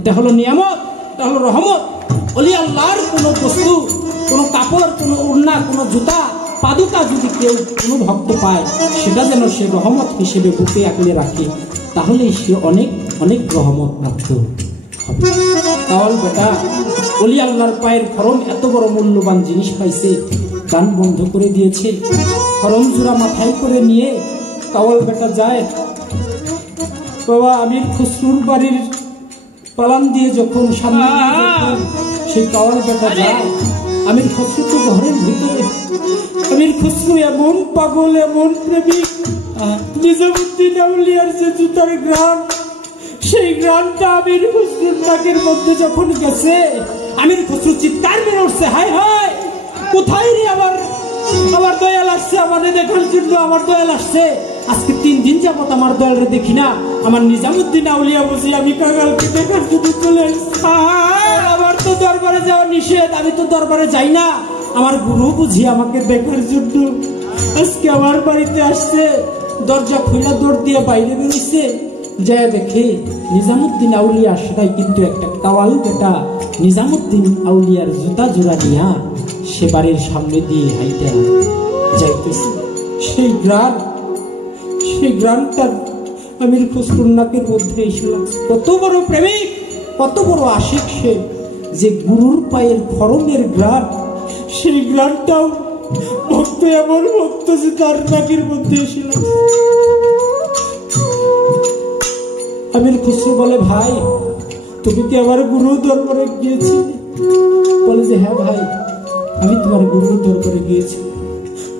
এটা হলো নিয়ামত, এটা হলো রহমত। অলি আল্লাহর কোনো বস্তু, কোনো কাপড়, কোনো ওড়না, কোনো জুতা, পাদুকা যদি কেউ কোনো ভক্ত পায়, সেটা যেন সে রহমত হিসেবে বুকে আঁকড়ে রাখে, তাহলেই সে অনেক অনেক রহমত প্রাপ্ত হবে। কাওয়াল বেটা অলি আল্লাহর পায়ের খরম এত বড় মূল্যবান জিনিস পাইছে, গান বন্ধ করে দিয়েছে। খরম জোড়া মাথায় করে নিয়ে কাওয়াল বেটা যায়। বাবা আমির খুসরুর বাড়ির পালান দিয়ে যখন সামনে সেই কাওয়াল বেটা যায়, আমির খুসরু তো ঘরের ভিতরে। আমির খুসরু এমন পাগল, এমন প্রেমিক, নিজামুদ্দিন আউলিয়ার যে জুতার গ্রাম, সেই গ্রামটা আমির খুসরুর নাকের মধ্যে যখন গেছে, আমির খুসরু চিৎকার মেরে উঠছে, হায় হায় কোথায় রে আমার দয়াল আসছে, আমাদের দেখার জন্য আমার দয়াল আসছে। আজকে 3 দিন যাবত আমার দয়ালরে দেখি না। আমার নিজামুদ্দিন আউলিয়া বুঝি আমি কাঙালকে দেখার জন্য চলে আসছি। আমার তো দরবারে যাওয়া নিষেধ, আমি তো দরবারে যাই না। আমার গুরু বুঝি আমাকে দেখার জন্য আজকে আমার বাড়িতে আসছে। দরজা খুলে দৌড় দিয়ে বাইরে বেরিয়েছে, যায় দেখে নিজামুদ্দিন আউলিয়া সেটাই কিন্তু একটা কাওয়াল বেটা নিজামুদ্দিন আউলিয়ার জুতা জোড়া নিয়া সে বাড়ির সামনে দিয়ে হাইটা যাইতেছে। সেই গ্রামটা আমির খুসরুর নাকের মধ্যে এসে লাগছে। কত বড় প্রেমিক, কত বড় আশিক সে, যে গুরুর পায়ের খরমের গ্রাম, সেই গ্রামটাও ভক্ত এমন ভক্ত যে তার নাকের মধ্যে এসে লাগছে। আমির খুসরু বলে, ভাই তুমি কি আমার গুরু দরবারে গিয়েছি? বলে যে হ্যাঁ ভাই, আমি তোমার গুরুর দরবারে গিয়েছি।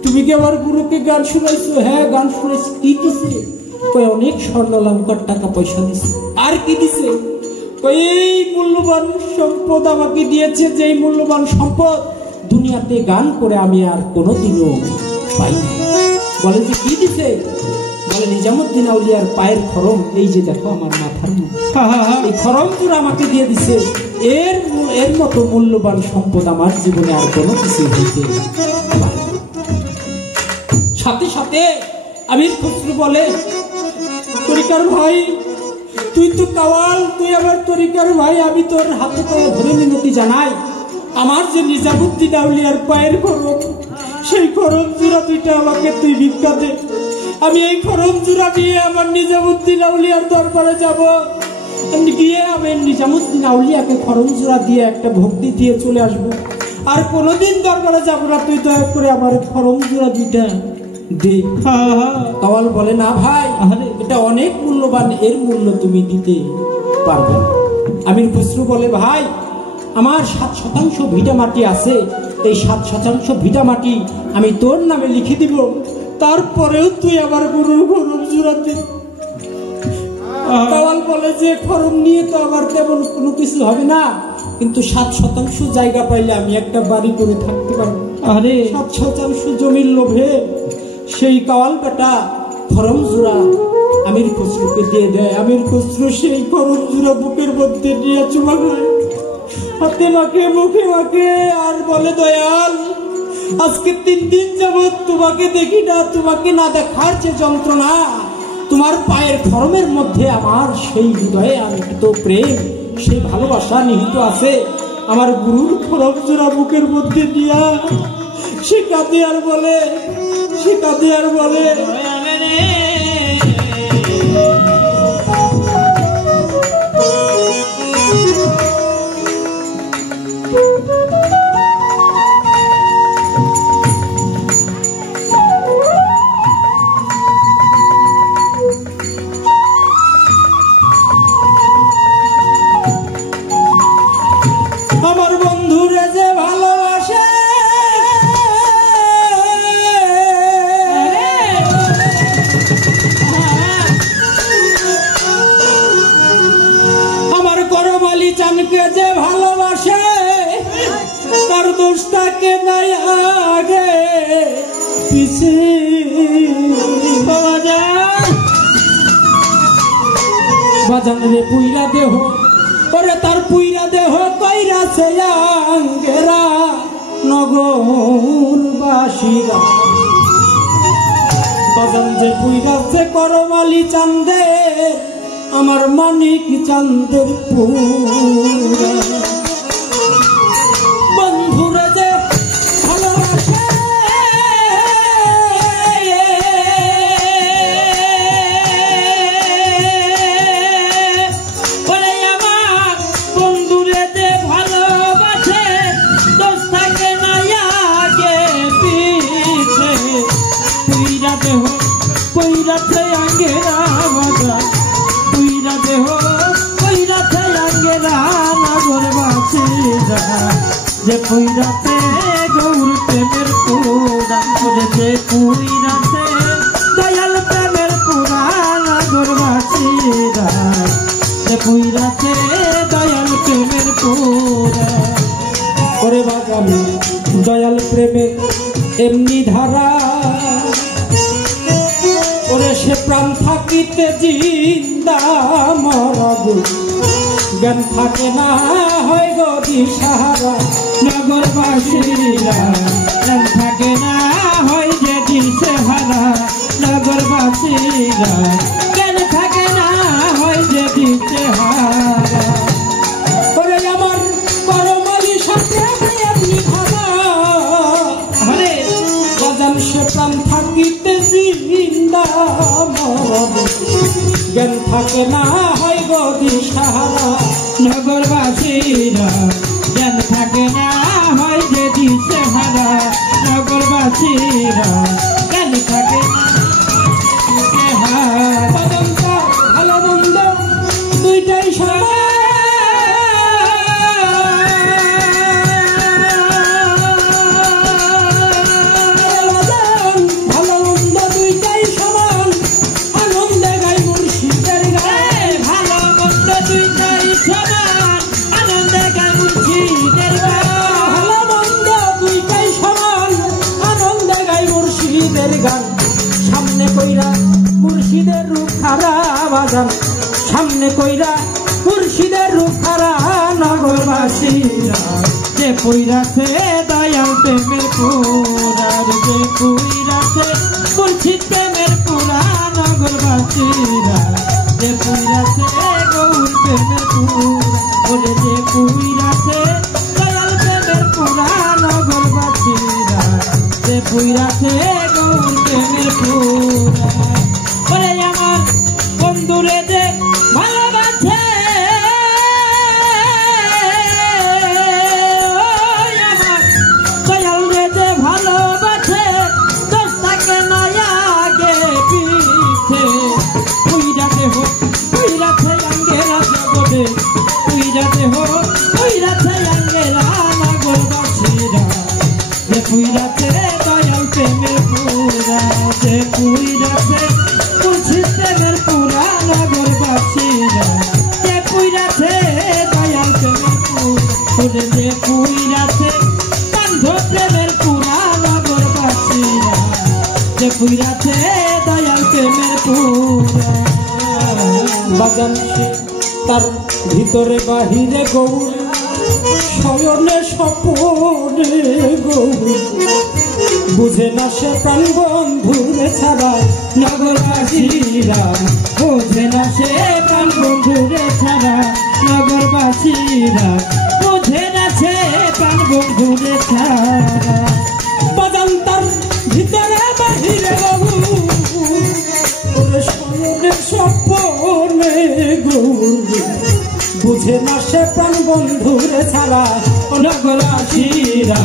তুমি কি আমার গুরুকে গান শুনাইছো? হ্যাঁ গান শুনাইছি। কি দিছে? অনেক স্বর্ণ অলংকার টাকা পয়সা দিছে। আর কি দিছে? এই মূল্যবান সম্পদ আমাকে দিয়েছে, যেই মূল্যবান সম্পদ দুনিয়াতে গান করে আমি আর কোনোদিনও পাই। বলে যে কি দিছে? বলে নিজামুদ্দিন আউলিয়ার পায়ের খরম, এই যে দেখো আমার মাথার মধ্যে, এই খরম জোড়া আমাকে দিয়ে দিছে। এর মতো মূল্যবান সম্পদ আমার জীবনে আর কোনো কিছু হইতে পারে। সাথে সাথে আমির খুসরু বলে, তরিকার ভাই তুই তো কাওয়াল, তুই আমার তরিকার ভাই, আমি তোর হাতে পায়ে ধরে মিনতি জানাই, আমার যে নিজামুদ্দিন আউলিয়ার পায়ের খরম, সেই খরম জোড়া দুইটা আমাকে তুই ভিক্ষা দে। আমি এই খরম জোড়া নিয়ে আমার নিজামুদ্দিন আউলিয়ার দরবারে যাব, গিয়ে আমি নিজামুদ্দিন আউলিয়াকে খরম জোড়া দিয়ে একটা ভক্তি দিয়ে চলে আসবো। আর কোনোদিন দরবারে যাব না, তুই দয়া করে আমার খরম জোড়া দুইটা দে। কাওয়াল বলে, না ভাই এটা অনেক মূল্যবান, এর মূল্য তুমি দিতে পারবে না। আমির খুসরু বলে, ভাই আমার 7% ভিটা মাটি আছে, এই 7% ভিটা মাটি আমি তোর নামে লিখে দিব, তারপরেও তুই আমার গুরুর খরম জোড়া দে। কাওয়াল বলে যে খরম নিয়ে তো আমার তেমন কোনো কিছু হবে না, কিন্তু 7% জায়গা পাইলে আমি একটা বাড়ি করে থাকতে পারবো। আরে 7% জমির লোভে সেই কাওয়াল বেটা খরম জোড়া আমির খুসরুকে দিয়ে দেয়। আমির খুসরু সেই খরম জোড়া বুকের মধ্যে নিয়ে চুমা খায়, হাতে মাখে, মুখে মাখে, আর বলে, দয়াল আজকে 3 দিন যাবত তোমাকে দেখি না, তোমাকে না দেখার যে যন্ত্রণা, তোমার পায়ের খরমের মধ্যে আমার সেই হৃদয়ে আনন্দিত প্রেম, সেই ভালোবাসা নিহিত আছে। আমার গুরুর খরম জোড়া বুকের মধ্যে দিয়া সে কাঁদে আর বলে, থাকে নাই আগে পিছে বাজান রে পুইরা দেহ ওরে তার পুইরা দেহ কইরাছে আঙ্গেরা নগরবাসীরা বাজান যে পুইরাছে করমালি চান্দে আমার মানিক চান্দের পুরা বন্ধুরা যে ভালোবাসে বলে আমার বন্ধুরে যে ভালোবাসে দোষ থাকে না আগে পিছে পুইরা দেহ পুইরাছে আঙ্গেরা বাজা পুইরা দেহ পুইরাছে আঙ্গেরা নগরবাসীরা যে পুইরাছে গৌর প্রেমের পুরাণ করে যে পুইরাছে দয়াল প্রেমের পুরাণ নগরবাসীরা যে পুইরাছে দয়াল প্রেমের পুরাণ করে বাজানো দয়াল প্রেমের এমনি ধারা ওরে সে প্রাণ থাকিতে জিন্দা মরগ জ্ঞান থাকে না হয় গো দিশাহারা নগরবাসীরা জ্ঞান থাকে না হয় যে দিশেহারা নগরবাসীরা জ্ঞান থাকে না হয় যে দিশেহারা ওরে আমার করমালি সাথে আপনি ভাবা হরে বাজান সে প্রাণ থাকিতে জিন্দা মরগ জ্ঞান থাকে না হয় গো দিশাহারা নগরবাসীরা জ্ঞান থাকে না হয় যে দিশেহারা নগরবাসীরা জ্ঞান থাকে না ভালো মন্দ দুইটাই সমান সামনে কইরা মুর্শিদের রূপ খারা বাজান সামনে কইরা মুর্শিদের রূপ খারা নগরবাসীরা যে কইরাছে দয়াল প্রেমের পুরার যে কইরাছে মুর্শিদ প্রেমের পুরা নগরবাসীরা যে কইরাছে গৌর প্রেমের পুরা বলে যে কইরাছে দয়াল প্রেমের পুরা নগরবাসীরা যে কইরাছে গৌর প্রেমের পুরা বলে আমার বন্ধুরে যে ভালোবাসে আমার দয়াল রে যে ভালোবাসে দোষ থাকে না আগে পিছে পুইরাতে হোক পুইরাতে আঙ্গেরা জগতে পুইরাতে হোক পুইরাতে আঙ্গেরা নগরবাসীরা যে পুইরাতে দয়াল প্রেমের পুরা যে পুইরাতে মুর্শিদ প্রেমের পুরা নগরবাসীরা যে পুইরাতে দয়াল প্রেমের পুরা যে পুইরাতে কান্ধ প্রেমের পুরা নগরবাসীরা যে পুইরাতে দয়াল প্রেমের পুরা বাজান সে তার ভিতরে বাহিরে গৌর শয়নে স্বপনে গৌর বুঝে না সে প্রাণ বন্ধুরে ছাড়া নগরবাসীরা বুঝে না সে প্রাণ বন্ধুরে ছাড়া নগরবাসীরা বুঝে না সে প্রাণ বন্ধুরে ছাড়া বাজান তার ভিতরে বাহিরে গৌর শয়নে স্বপনে গৌর বুঝে না সে প্রাণ বন্ধুরে ছাড়া নগরবাসীরা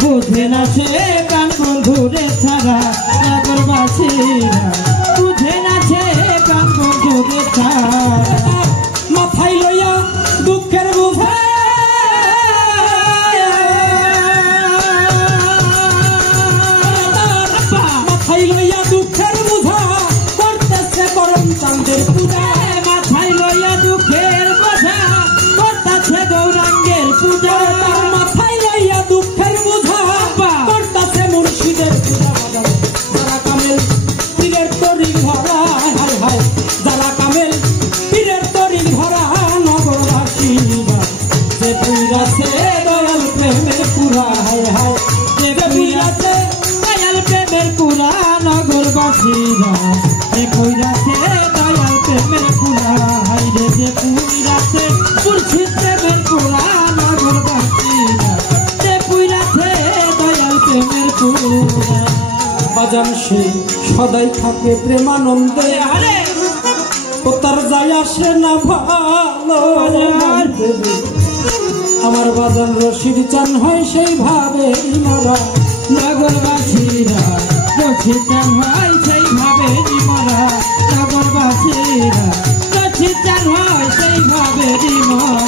বুঝে না সে প্রাণ বন্ধুরে ছাড়া নগরবাসীরা বুঝে না সে প্রাণ বন্ধুরে ছাড়া মাথায় লইয়া দুঃখের বোঝা মাথায় লইয়া দুঃখের বোঝা করতেছে করম চাঁদের পূজা মাথায় লইয়া দুঃখের বোঝা করতেছে গৌরাঙ্গের পূজা মাথায় লইয়া দুঃখের বোঝা বাজান সে সদাই থাকে প্রেমানন্দে ও তার যায় আসে না ভালো আমার বাজান রশিদ চান হয় সেইভাবে মরা নগরবাসীরা রশিদ চান হয় সেইভাবে মরা নগরবাসীরা রশিদ চান হয় সেইভাবে মরা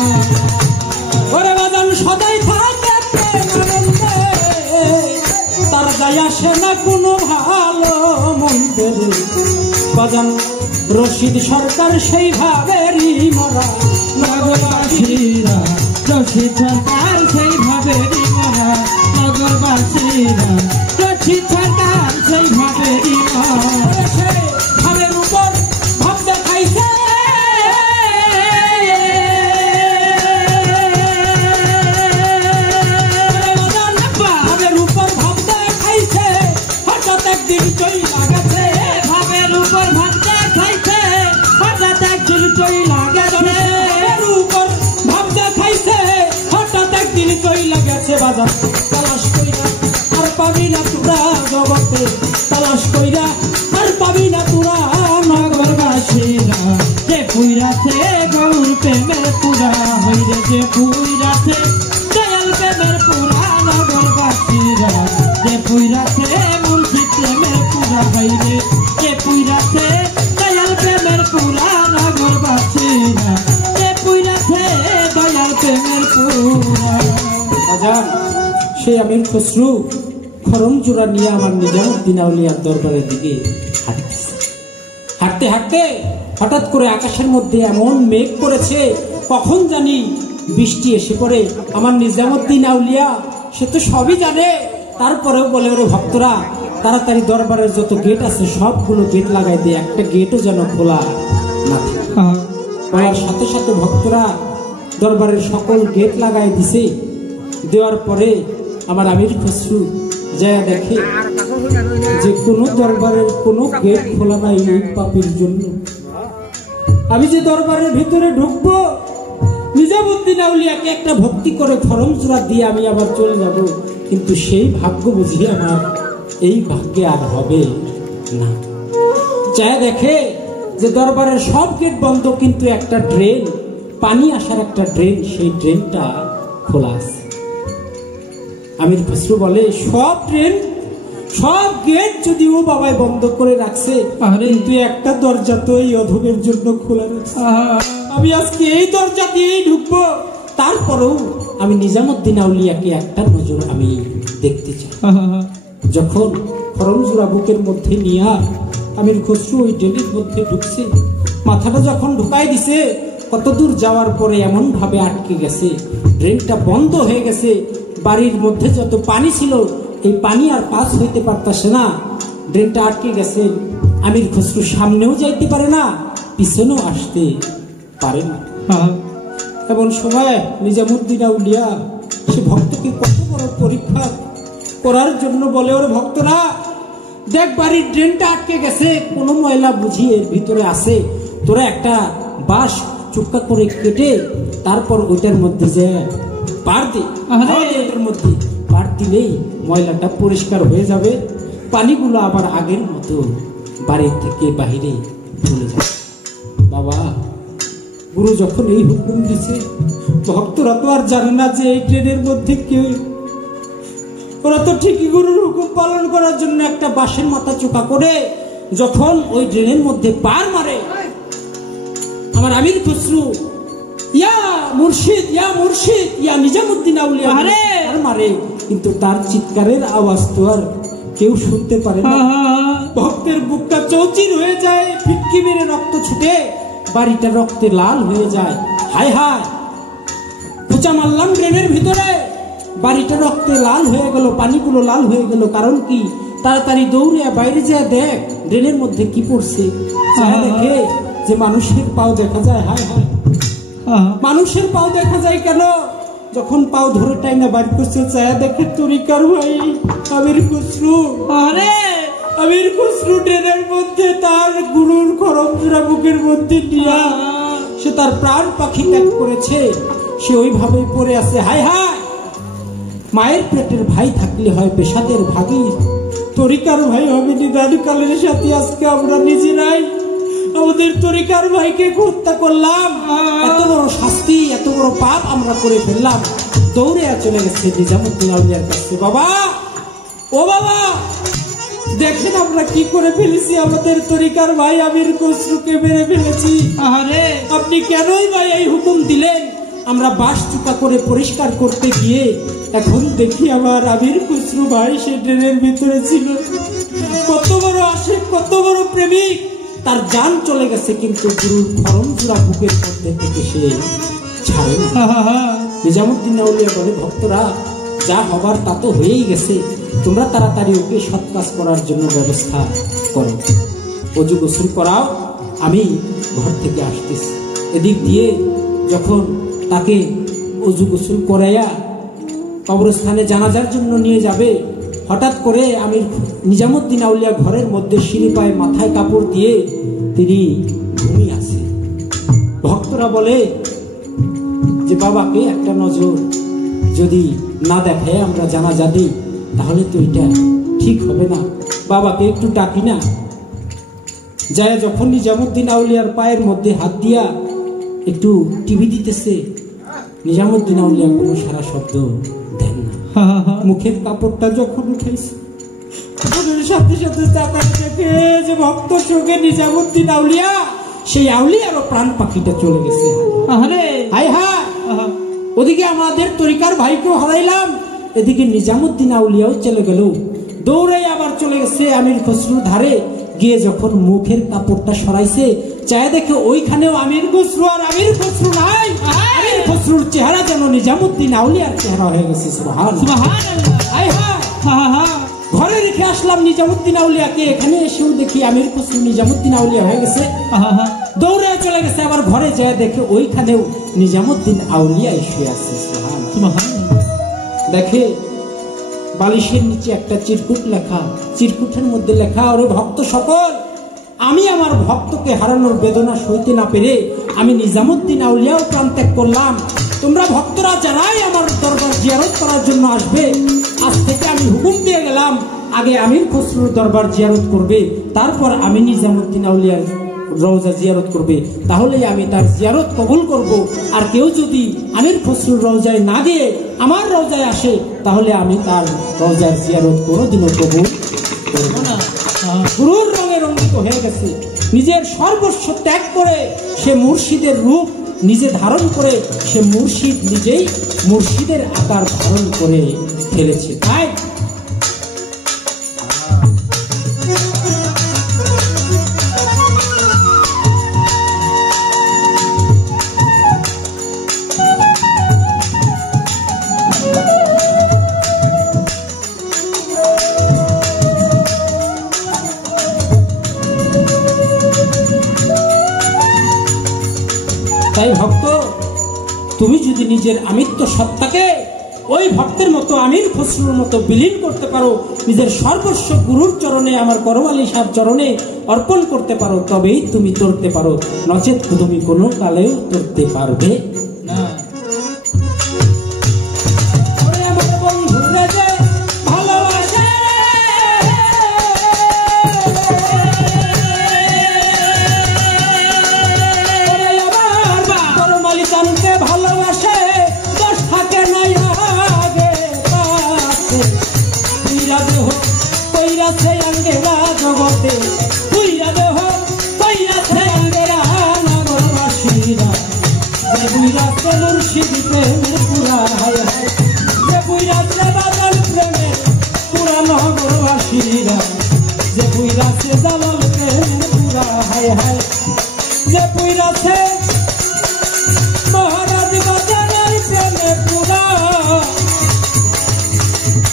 ওরে বাজান সদাই থাকে প্রেমানন্দে তার যায় আসে না কোনো ভালো মন্দে বাজান রশিদ সরকার সেইভাবে মরা নগরবাসীরা রশিদ সরকার সেইভাবে মরা নগরবাসীরা রশিদ সরকার সেইভাবে মরা ভাবের উপর ভাব দেখাইছে ভাবের উপর ভাব দেখাইছে হঠাৎ একদিন চইলা গেছে ভাবের উপর ভাব দেখাইছে হঠাৎ একদিন চইলা গেছে উপর ভাব দেখাইছে হঠাৎ একদিন চইলা গেছে বাজার তালাশ কইরা আর পাবি না তোরা জগতে তালাশ কইরা আর পাবি না তোরা নগরবাসীরা যে পুইরাছে গৌর প্রেমের পুরা হইরে যে পুইরাছে দয়াল প্রেমের পুরা নগরবাসীরা যে পুইরাছে মুর্শিদ প্রেমের পুরা হইরে যে পুইরাছে দয়াল প্রেমের পুরা নগরবাসীরা যে পুইরাছে দয়াল প্রেমের পুরা বাজার সে আমির খসরু খরম জোড়া নিয়ে আমার নিজামুদ্দিন আউলিয়ার দরবারের দিকে হাঁটতে হাঁটতে হঠাৎ করে আকাশের মধ্যে এমন মেঘ করেছে কখন জানি বৃষ্টি এসে পড়ে আমার নিজামুদ্দিন আউলিয়া সে তো সবই জানে তারপরেও বলে ওরে ভক্তরা তাড়াতাড়ি দরবারের যত গেট আছে সবগুলো গেট লাগাই দিয়ে একটা গেটও যেন খোলা না থাকে বলার সাথে সাথে ভক্তরা দরবারের সকল গেট লাগাই দিছে দেওয়ার পরে আমার আমির খসরু যা দেখে যে কোনো দরবারের কোনো গেট খোলা নাই এই পাপীর জন্য আমি যে দরবারের ভিতরে ঢুকবো নিজামুদ্দিন আউলিয়াকে একটা ভক্তি করে খরম জোড়া দিয়ে আমি আবার চলে যাব কিন্তু সেই ভাগ্য বুঝি আমার এই ভাগ্যে আর হবে না যা দেখে যে দরবারের সব গেট বন্ধ কিন্তু একটা ড্রেন পানি আসার একটা ড্রেন সেই ড্রেনটা খোলা আছে আমির খসরু বলে সব ট্রেন সব গেট যদিও বাবাই বন্ধ করে রাখছে কিন্তু একটা দরজা তো এই অধমের জন্য খোলা রাখছে আমি আজকে এই দরজা দিয়েই ঢুকবো তারপরেও আমি নিজামুদ্দিন আউলিয়াকে একটা নজর আমি দেখতে চাই যখন খরমজোড়া বুকের মধ্যে নিয়ে আমির খসরু ওই ড্রেনের মধ্যে ঢুকছে মাথাটা যখন ঢুকাই দিছে কত দূর যাওয়ার পরে এমন ভাবে আটকে গেছে ড্রেনটা বন্ধ হয়ে গেছে বাড়ির মধ্যে যত পানি ছিল এই পানি আর পাস হইতে পারতাছে না ড্রেনটা আটকে গেছে আমির খসরু সামনেও যাইতে পারে না পিছনেও আসতে পারে না এমন সময় নিজামুদ্দিন আউলিয়া সে ভক্তকে কত বড় পরীক্ষা করার জন্য বলে ওর ভক্তরা দেখ বাড়ির ড্রেনটা আটকে গেছে কোনো ময়লা বুঝিয়ে ভিতরে আসে তোরা একটা বাঁশ চুক্কা করে কেটে তারপর ওইটার মধ্যে যে পার দে ওটার মধ্যে পার দিলেই ময়লাটা পরিষ্কার হয়ে যাবে পানিগুলো আবার আগের মতো বাড়ির থেকে বাহিরে চলে যাবে বাবা গুরু যখন এই হুকুম দিছে ভক্তরা তো আর জানে না যে এই ট্রেনের মধ্যে কেউ ওরা তো ঠিকই গুরুর হুকুম পালন করার জন্য একটা বাঁশের মাথা চোকা করে যখন ওই ড্রেনের মধ্যে পার মারে আমার আমির খসরু ইয়া মুর্শিদ ইয়া নিজামুদ্দিন আউলিয়া আর মারে কিন্তু তার চিৎকারের আওয়াজ তো আর কেউ শুনতে পারে না ভক্তের বুকটা চৌচির হয়ে যায় ফিটকি মেরে রক্ত ছুটে বাড়িটা রক্তে লাল হয়ে যায় হায় হায় খোঁচা মারলাম ড্রেনের ভিতরে বাড়িটা রক্তে লাল হয়ে গেল পানিগুলো লাল হয়ে গেল কারণ কি তাড়াতাড়ি দৌড়ে বাইরে যা দেখ ড্রেনের মধ্যে কি পড়ছে দেখে যে মানুষের পাও দেখা যায় হায় হায় মানুষের পাও দেখা যায় কেন যখন পাও ধরে টাইনা বাড়ি করছে চায়া দেখে তরিকার ভাই আমির খসরু আমির খসরু ড্রেনের মধ্যে তার গুরুর খরমজোড়া বুকের মধ্যে দিয়া সে তার প্রাণ পাখি ত্যাগ করেছে সে ওইভাবেই পড়ে আছে হায় হায় মায়ের পেটের ভাই থাকলে হয় পেশাদের ভাগী তরিকার ভাই হবে নিদান কালের সাথে আজকে আমরা নিজেরাই আমাদের তরিকার ভাইকে হত্যা করলাম। এত বড় শাস্তি, এত বড় পাপ আমরা করে ফেললাম। দৌড়ে চলে গেছে নিজামুদ্দিন আউলিয়ার কাছে। বাবা, ও বাবা, দেখেন আমরা কি করে ফেলেছি, আমাদের তরিকার ভাই আমির খসরুকে মেরে ফেলেছি। আরে আপনি কেনই ভাই এই হুকুম দিলেন? আমরা বাস চুকা করে পরিষ্কার করতে গিয়ে এখন দেখি আমার আমির খসরু ভাই সে ড্রেনের ভিতরে ছিল। কত বড় আশিক, কত বড় প্রেমিক, তার জান চলে গেছে কিন্তু গুরুর খরম জোড়া বুকের মধ্যে থেকে সে ছাড়ে না। নিজামুদ্দিন আউলিয়া বলে, ভক্তরা যা হবার তা তো হয়েই গেছে, তোমরা তাড়াতাড়ি ওকে সৎ কাজ করার জন্য ব্যবস্থা করো, অজু গোসল করাও, আমি ঘর থেকে আসতেছি। এদিক দিয়ে যখন তাকে অজু গোসল করাইয়া কবরস্থানে জানাজার জন্য নিয়ে যাবে, হঠাৎ করে আমির নিজামুদ্দিন আউলিয়া ঘরের মধ্যে সিঁড়ি পায়ে মাথায় কাপড় দিয়ে তিনি ঘুমিয়ে আছে। ভক্তরা বলে যে বাবাকে একটা নজর যদি না দেখায় আমরা জানাজা দিই তাহলে তো এটা ঠিক হবে না, বাবাকে একটু ডাকি না। যায় যখন নিজামুদ্দিন আউলিয়ার পায়ের মধ্যে হাত দিয়া একটু টিভি দিতেছে, নিজামুদ্দিন আউলিয়া কোনো সারা শব্দ দেন না। মুখের কাপড়টা যখন উঠাইছে সাথে সাথে তাকাতে দেখে যে ভক্ত সঙ্গে নিজামুদ্দিন আউলিয়া, সেই আউলিয়ারও প্রাণ পাখিটা চলে গেছে। আরে হাই হাই, ওদিকে আমাদের তরিকার ভাইকেও হারাইলাম, এদিকে নিজামুদ্দিন আউলিয়াও চলে গেল। দৌড়াই আবার চলে গেছে আমির খসরুর ধারে গিয়ে যখন মুখের কাপড়টা সরাইছে, চায় দেখে ওইখানেও আমির খসরু, আর আমির খসরু নাই। আমির খসরুর চেহারা যেন নিজামুদ্দিন আউলিয়ার চেহারা হয়ে গেছে। ঘরে রেখে আসলাম নিজামুদ্দিন আউলিয়াকে, এখানে এসেও দেখি আমির খসরু নিজামুদ্দিন আউলিয়া হয়ে গেছে। দৌড়ে চলে গেছে আবার ঘরে যায় দেখে ওইখানেও নিজামুদ্দিন আউলিয়া এসে আছে। দেখে বালিশের নিচে একটা চিরকুট লেখা, চিরকুটের মধ্যে লেখা, ওরে ভক্ত সকল, আমি আমার ভক্তকে হারানোর বেদনা সইতে না পেরে আমি নিজামুদ্দিন আউলিয়াও প্রাণ ত্যাগ করলাম। তোমরা ভক্তরা যারাই আমার দরবার জিয়ারত করার জন্য আসবে, আজ থেকে আমি হুকুম দিয়ে গেলাম আগে আমির খসরুর দরবার জিয়ারত করবে, তারপর আমি নিজামুদ্দিন আউলিয়ার রওজা জিয়ারত করবে, তাহলেই আমি তার জিয়ারত কবুল করব। আর কেউ যদি আমির খসরুর রওজায় না গিয়ে আমার রওজায় আসে তাহলে আমি তার রওজার জিয়ারত কোনোদিনও কবুল করব না। গুরুর রঙে রঙ্গিত হয়ে গেছে, নিজের সর্বস্ব ত্যাগ করে সে মুর্শিদের রূপ নিজে ধারণ করে, সে মুর্শিদ নিজেই মুর্শিদের আকার ধারণ করে ফেলেছে। তাই তাই ভক্ত, তুমি যদি নিজের আমিত্ব সত্তাকে ওই ভক্তের মতো আমির খসরুর মতো বিলীন করতে পারো, নিজের সর্বস্ব গুরুর চরণে আমার করওয়ালি সাহেব চরণে অর্পণ করতে পারো, তবেই তুমি তরতে পারো, নচেত তুমি কোনো কালেও তরতে পারবে না। মহারাজ বাজারের প্রেমে পুরা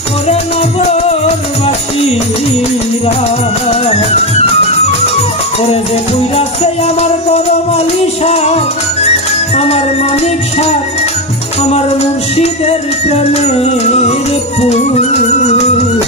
করে নগরবাসীরা, করে যে পুইরা সে আমার করমালি সার, আমার মালিক সার, আমার মুর্শিদের প্রেমের ফুল।